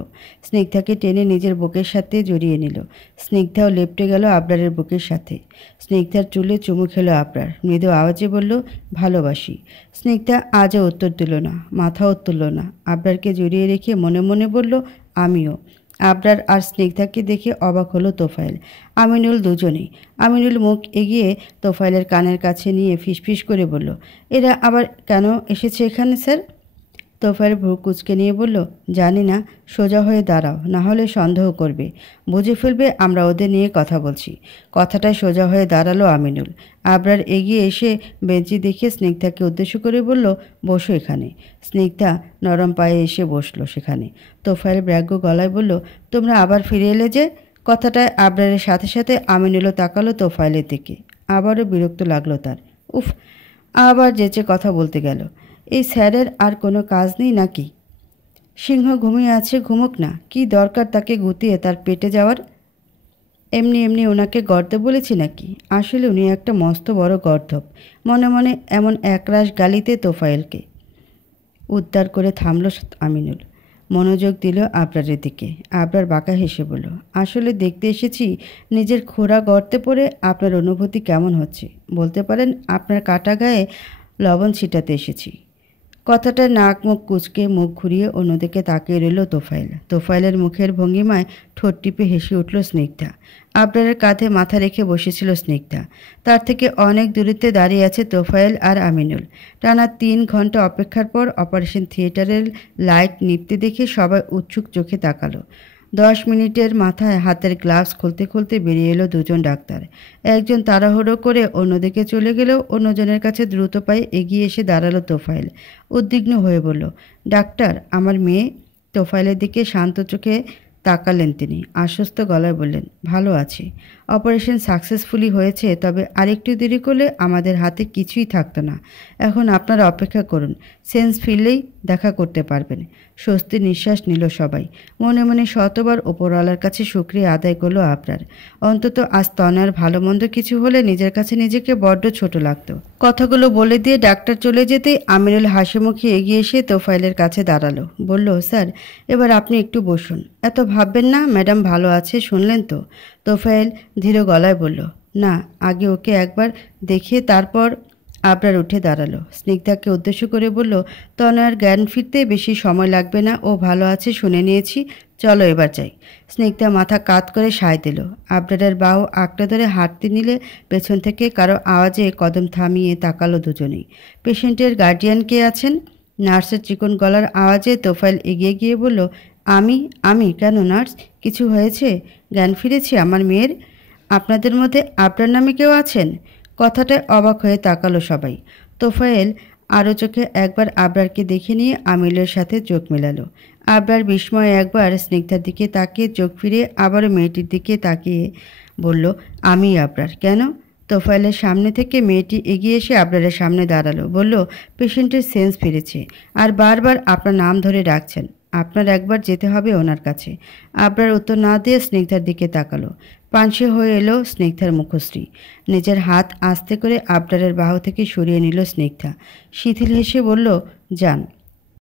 স্নিগ্ধাকে টেনে নিজের বুকের সাথে জড়িয়ে নিল। স্নিগ্ধাও লেপটে গেল আবরারের বুকের সাথে। স্নিগ্ধার চুলে চুমু খেলো আবরার। মৃদু আওয়াজে বলল, ভালোবাসি। স্নিগ্ধা আজও উত্তর দিল না, মাথাও তুলল না। আবরারকে জড়িয়ে রেখে মনে মনে বলল, আমিও। আবরার আর স্নিগ্ধাকে দেখে অবাক হলো তোফায়েল, আমিনুল দুজনেই। আমিনুল মুখ এগিয়ে তোফায়েলের কানের কাছে নিয়ে ফিসফিস করে বলল, এরা আবার কেন এসেছে এখানে স্যার? তোফায়েল ভ্রু কুচকে নিয়ে বলল, জানি না, সোজা হয়ে দাঁড়াও, না হলে সন্দেহ করবে, বুঝে ফেলবে আমরা ওদের নিয়ে কথা বলছি। কথাটায় সোজা হয়ে দাঁড়ালো আমিনুল। আবরার এগিয়ে এসে বেঞ্চি দেখে স্নিগ্ধাকে উদ্দেশ্য করে বলল, বসো এখানে। স্নিগ্ধা নরম পায়ে এসে বসলো সেখানে। তোফায়েল ব্যগ্র গলায় বলল, তোমরা আবার ফিরে এলে যে? কথাটায় আবরারের সাথে সাথে আমিনুলও তাকালো তোফায়েলের দিকে। আবারও বিরক্ত লাগলো তার। উফ, আবার যেচে কথা বলতে গেল। এই স্যারের আর কোনো কাজ নেই নাকি? সিংহ ঘুমিয়ে আছে, ঘুমুক না, কি দরকার তাকে গুতিয়ে তার পেটে যাওয়ার? এমনি এমনি ওনাকে গর্তে বলেছি নাকি? আসলে উনি একটা মস্ত বড় গর্ধব। মনে মনে এমন একরাশ গালিতে তোফায়েলকে উদ্ধার করে থামল আমিনুল। মনোযোগ দিল আবরারের দিকে। আবরার বাঁকা হেসে বলল, আসলে দেখতে এসেছি নিজের খোঁড়া গর্তে পড়ে আপনার অনুভূতি কেমন হচ্ছে। বলতে পারেন আপনার কাটা গায়ে লবণ ছিটাতে এসেছি। কথাটা নাক মুখ কুচকে মুখ ঘুরিয়ে অন্যদিকে তাকিয়ে রইল তোফায়েল। তোফায়েলের মুখের ভঙ্গিমায় ঠোঁট টিপে হেসে উঠল স্নিগ্ধা। আবরারের কাঁধে মাথা রেখে বসেছিল স্নিগ্ধা। তার থেকে অনেক দূরত্বে দাঁড়িয়ে আছে তোফায়েল আর আমিনুল। টানা 3 ঘন্টা অপেক্ষার পর অপারেশন থিয়েটারের লাইট নিভতে দেখে সবাই উৎসুক চোখে তাকালো। 10 মিনিটের মাথায় হাতের গ্লাভস খুলতে খুলতে বেরিয়ে এলো দুজন ডাক্তার। একজন তাড়াহুড়ো করে অন্যদিকে চলে গেলেও অন্যজনের কাছে দ্রুত পায়ে এগিয়ে এসে দাঁড়ালো তোফায়েল। উদ্বিগ্ন হয়ে বলল, ডাক্তার, আমার মেয়ে। তোফায়েলের দিকে শান্ত চোখে তাকালেন তিনি। আশ্বস্ত গলায় বললেন, ভালো আছে। অপারেশন সাকসেসফুলি হয়েছে, তবে আরেকটু দেরি করলে আমাদের হাতে কিছুই থাকতো না। এখন আপনারা অপেক্ষা করুন, সেন্স ফিরলেই দেখা করতে পারবেন। স্বস্তির নিঃশ্বাস নিল সবাই। মনে মনে শতবার ওপরওয়ালার কাছে শুকরিয়া আদায় করলো আবরার। অন্তত আজ তনয়ার ভালো মন্দ কিছু হলে নিজের কাছে নিজেকে বড্ড ছোট লাগতো। কথাগুলো বলে দিয়ে ডাক্তার চলে যেতেই আমিনুল হাসিমুখে এগিয়ে এসে তোফায়েলের কাছে দাঁড়ালো। বলল, স্যার, এবার আপনি একটু বসুন। এত ভাববেন না, ম্যাডাম ভালো আছে, শুনলেন তো? তোফায়েল ধীর গলায় বলল, না, আগে ওকে একবার দেখে তারপর। আবরার উঠে দাঁড়ালো। স্নিগ্ধাকে উদ্দেশ্য করে বলল, তনয়ার জ্ঞান ফিরতে বেশি সময় লাগবে না, ও ভালো আছে, শুনে নিয়েছি, চলো এবার যাই। স্নিগ্ধা মাথা কাত করে সায় দিল। আবরারের বাহু আঁকড়ে ধরে হাঁটতে নিলে পেছন থেকে কারো আওয়াজে কদম থামিয়ে তাকালো দুজনেই। পেশেন্টের গার্ডিয়ান কে আছেন? নার্সের চিকন গলার আওয়াজে তোফায়েল এগিয়ে গিয়ে বলল, আমি কেন নার্স? কিছু হয়েছে? জ্ঞান ফিরেছে আমার মেয়ের? আপনাদের মধ্যে আবরার নামে কেউ আছেন? কথাটায় অবাক হয়ে তাকালো সবাই। তোফায়েল আরও চোখে একবার আবরারকে দেখে নিয়ে আমিলের সাথে চোখ মেলালো। আবরার বিস্ময়ে একবার স্নিগ্ধার দিকে তাকিয়ে চোখ ফিরে আবারও মেয়েটির দিকে তাকিয়ে বলল, আমি আবরার। কেন? তোফায়েলের সামনে থেকে মেয়েটি এগিয়ে এসে আবরারের সামনে দাঁড়ালো। বলল, পেশেন্টের সেন্স ফিরেছে আর বারবার আপনার নাম ধরে ডাকছেন। আপনার একবার যেতে হবে ওনার কাছে। আবরার উত্তর না দিয়ে স্নিগ্ধার দিকে তাকালো। পানসে হয়ে এলো স্নিগ্ধার মুখশ্রী। নিজের হাত আস্তে করে আবরারের বাহু থেকে সরিয়ে নিল স্নিগ্ধা। শিথিল হেসে বলল, যান।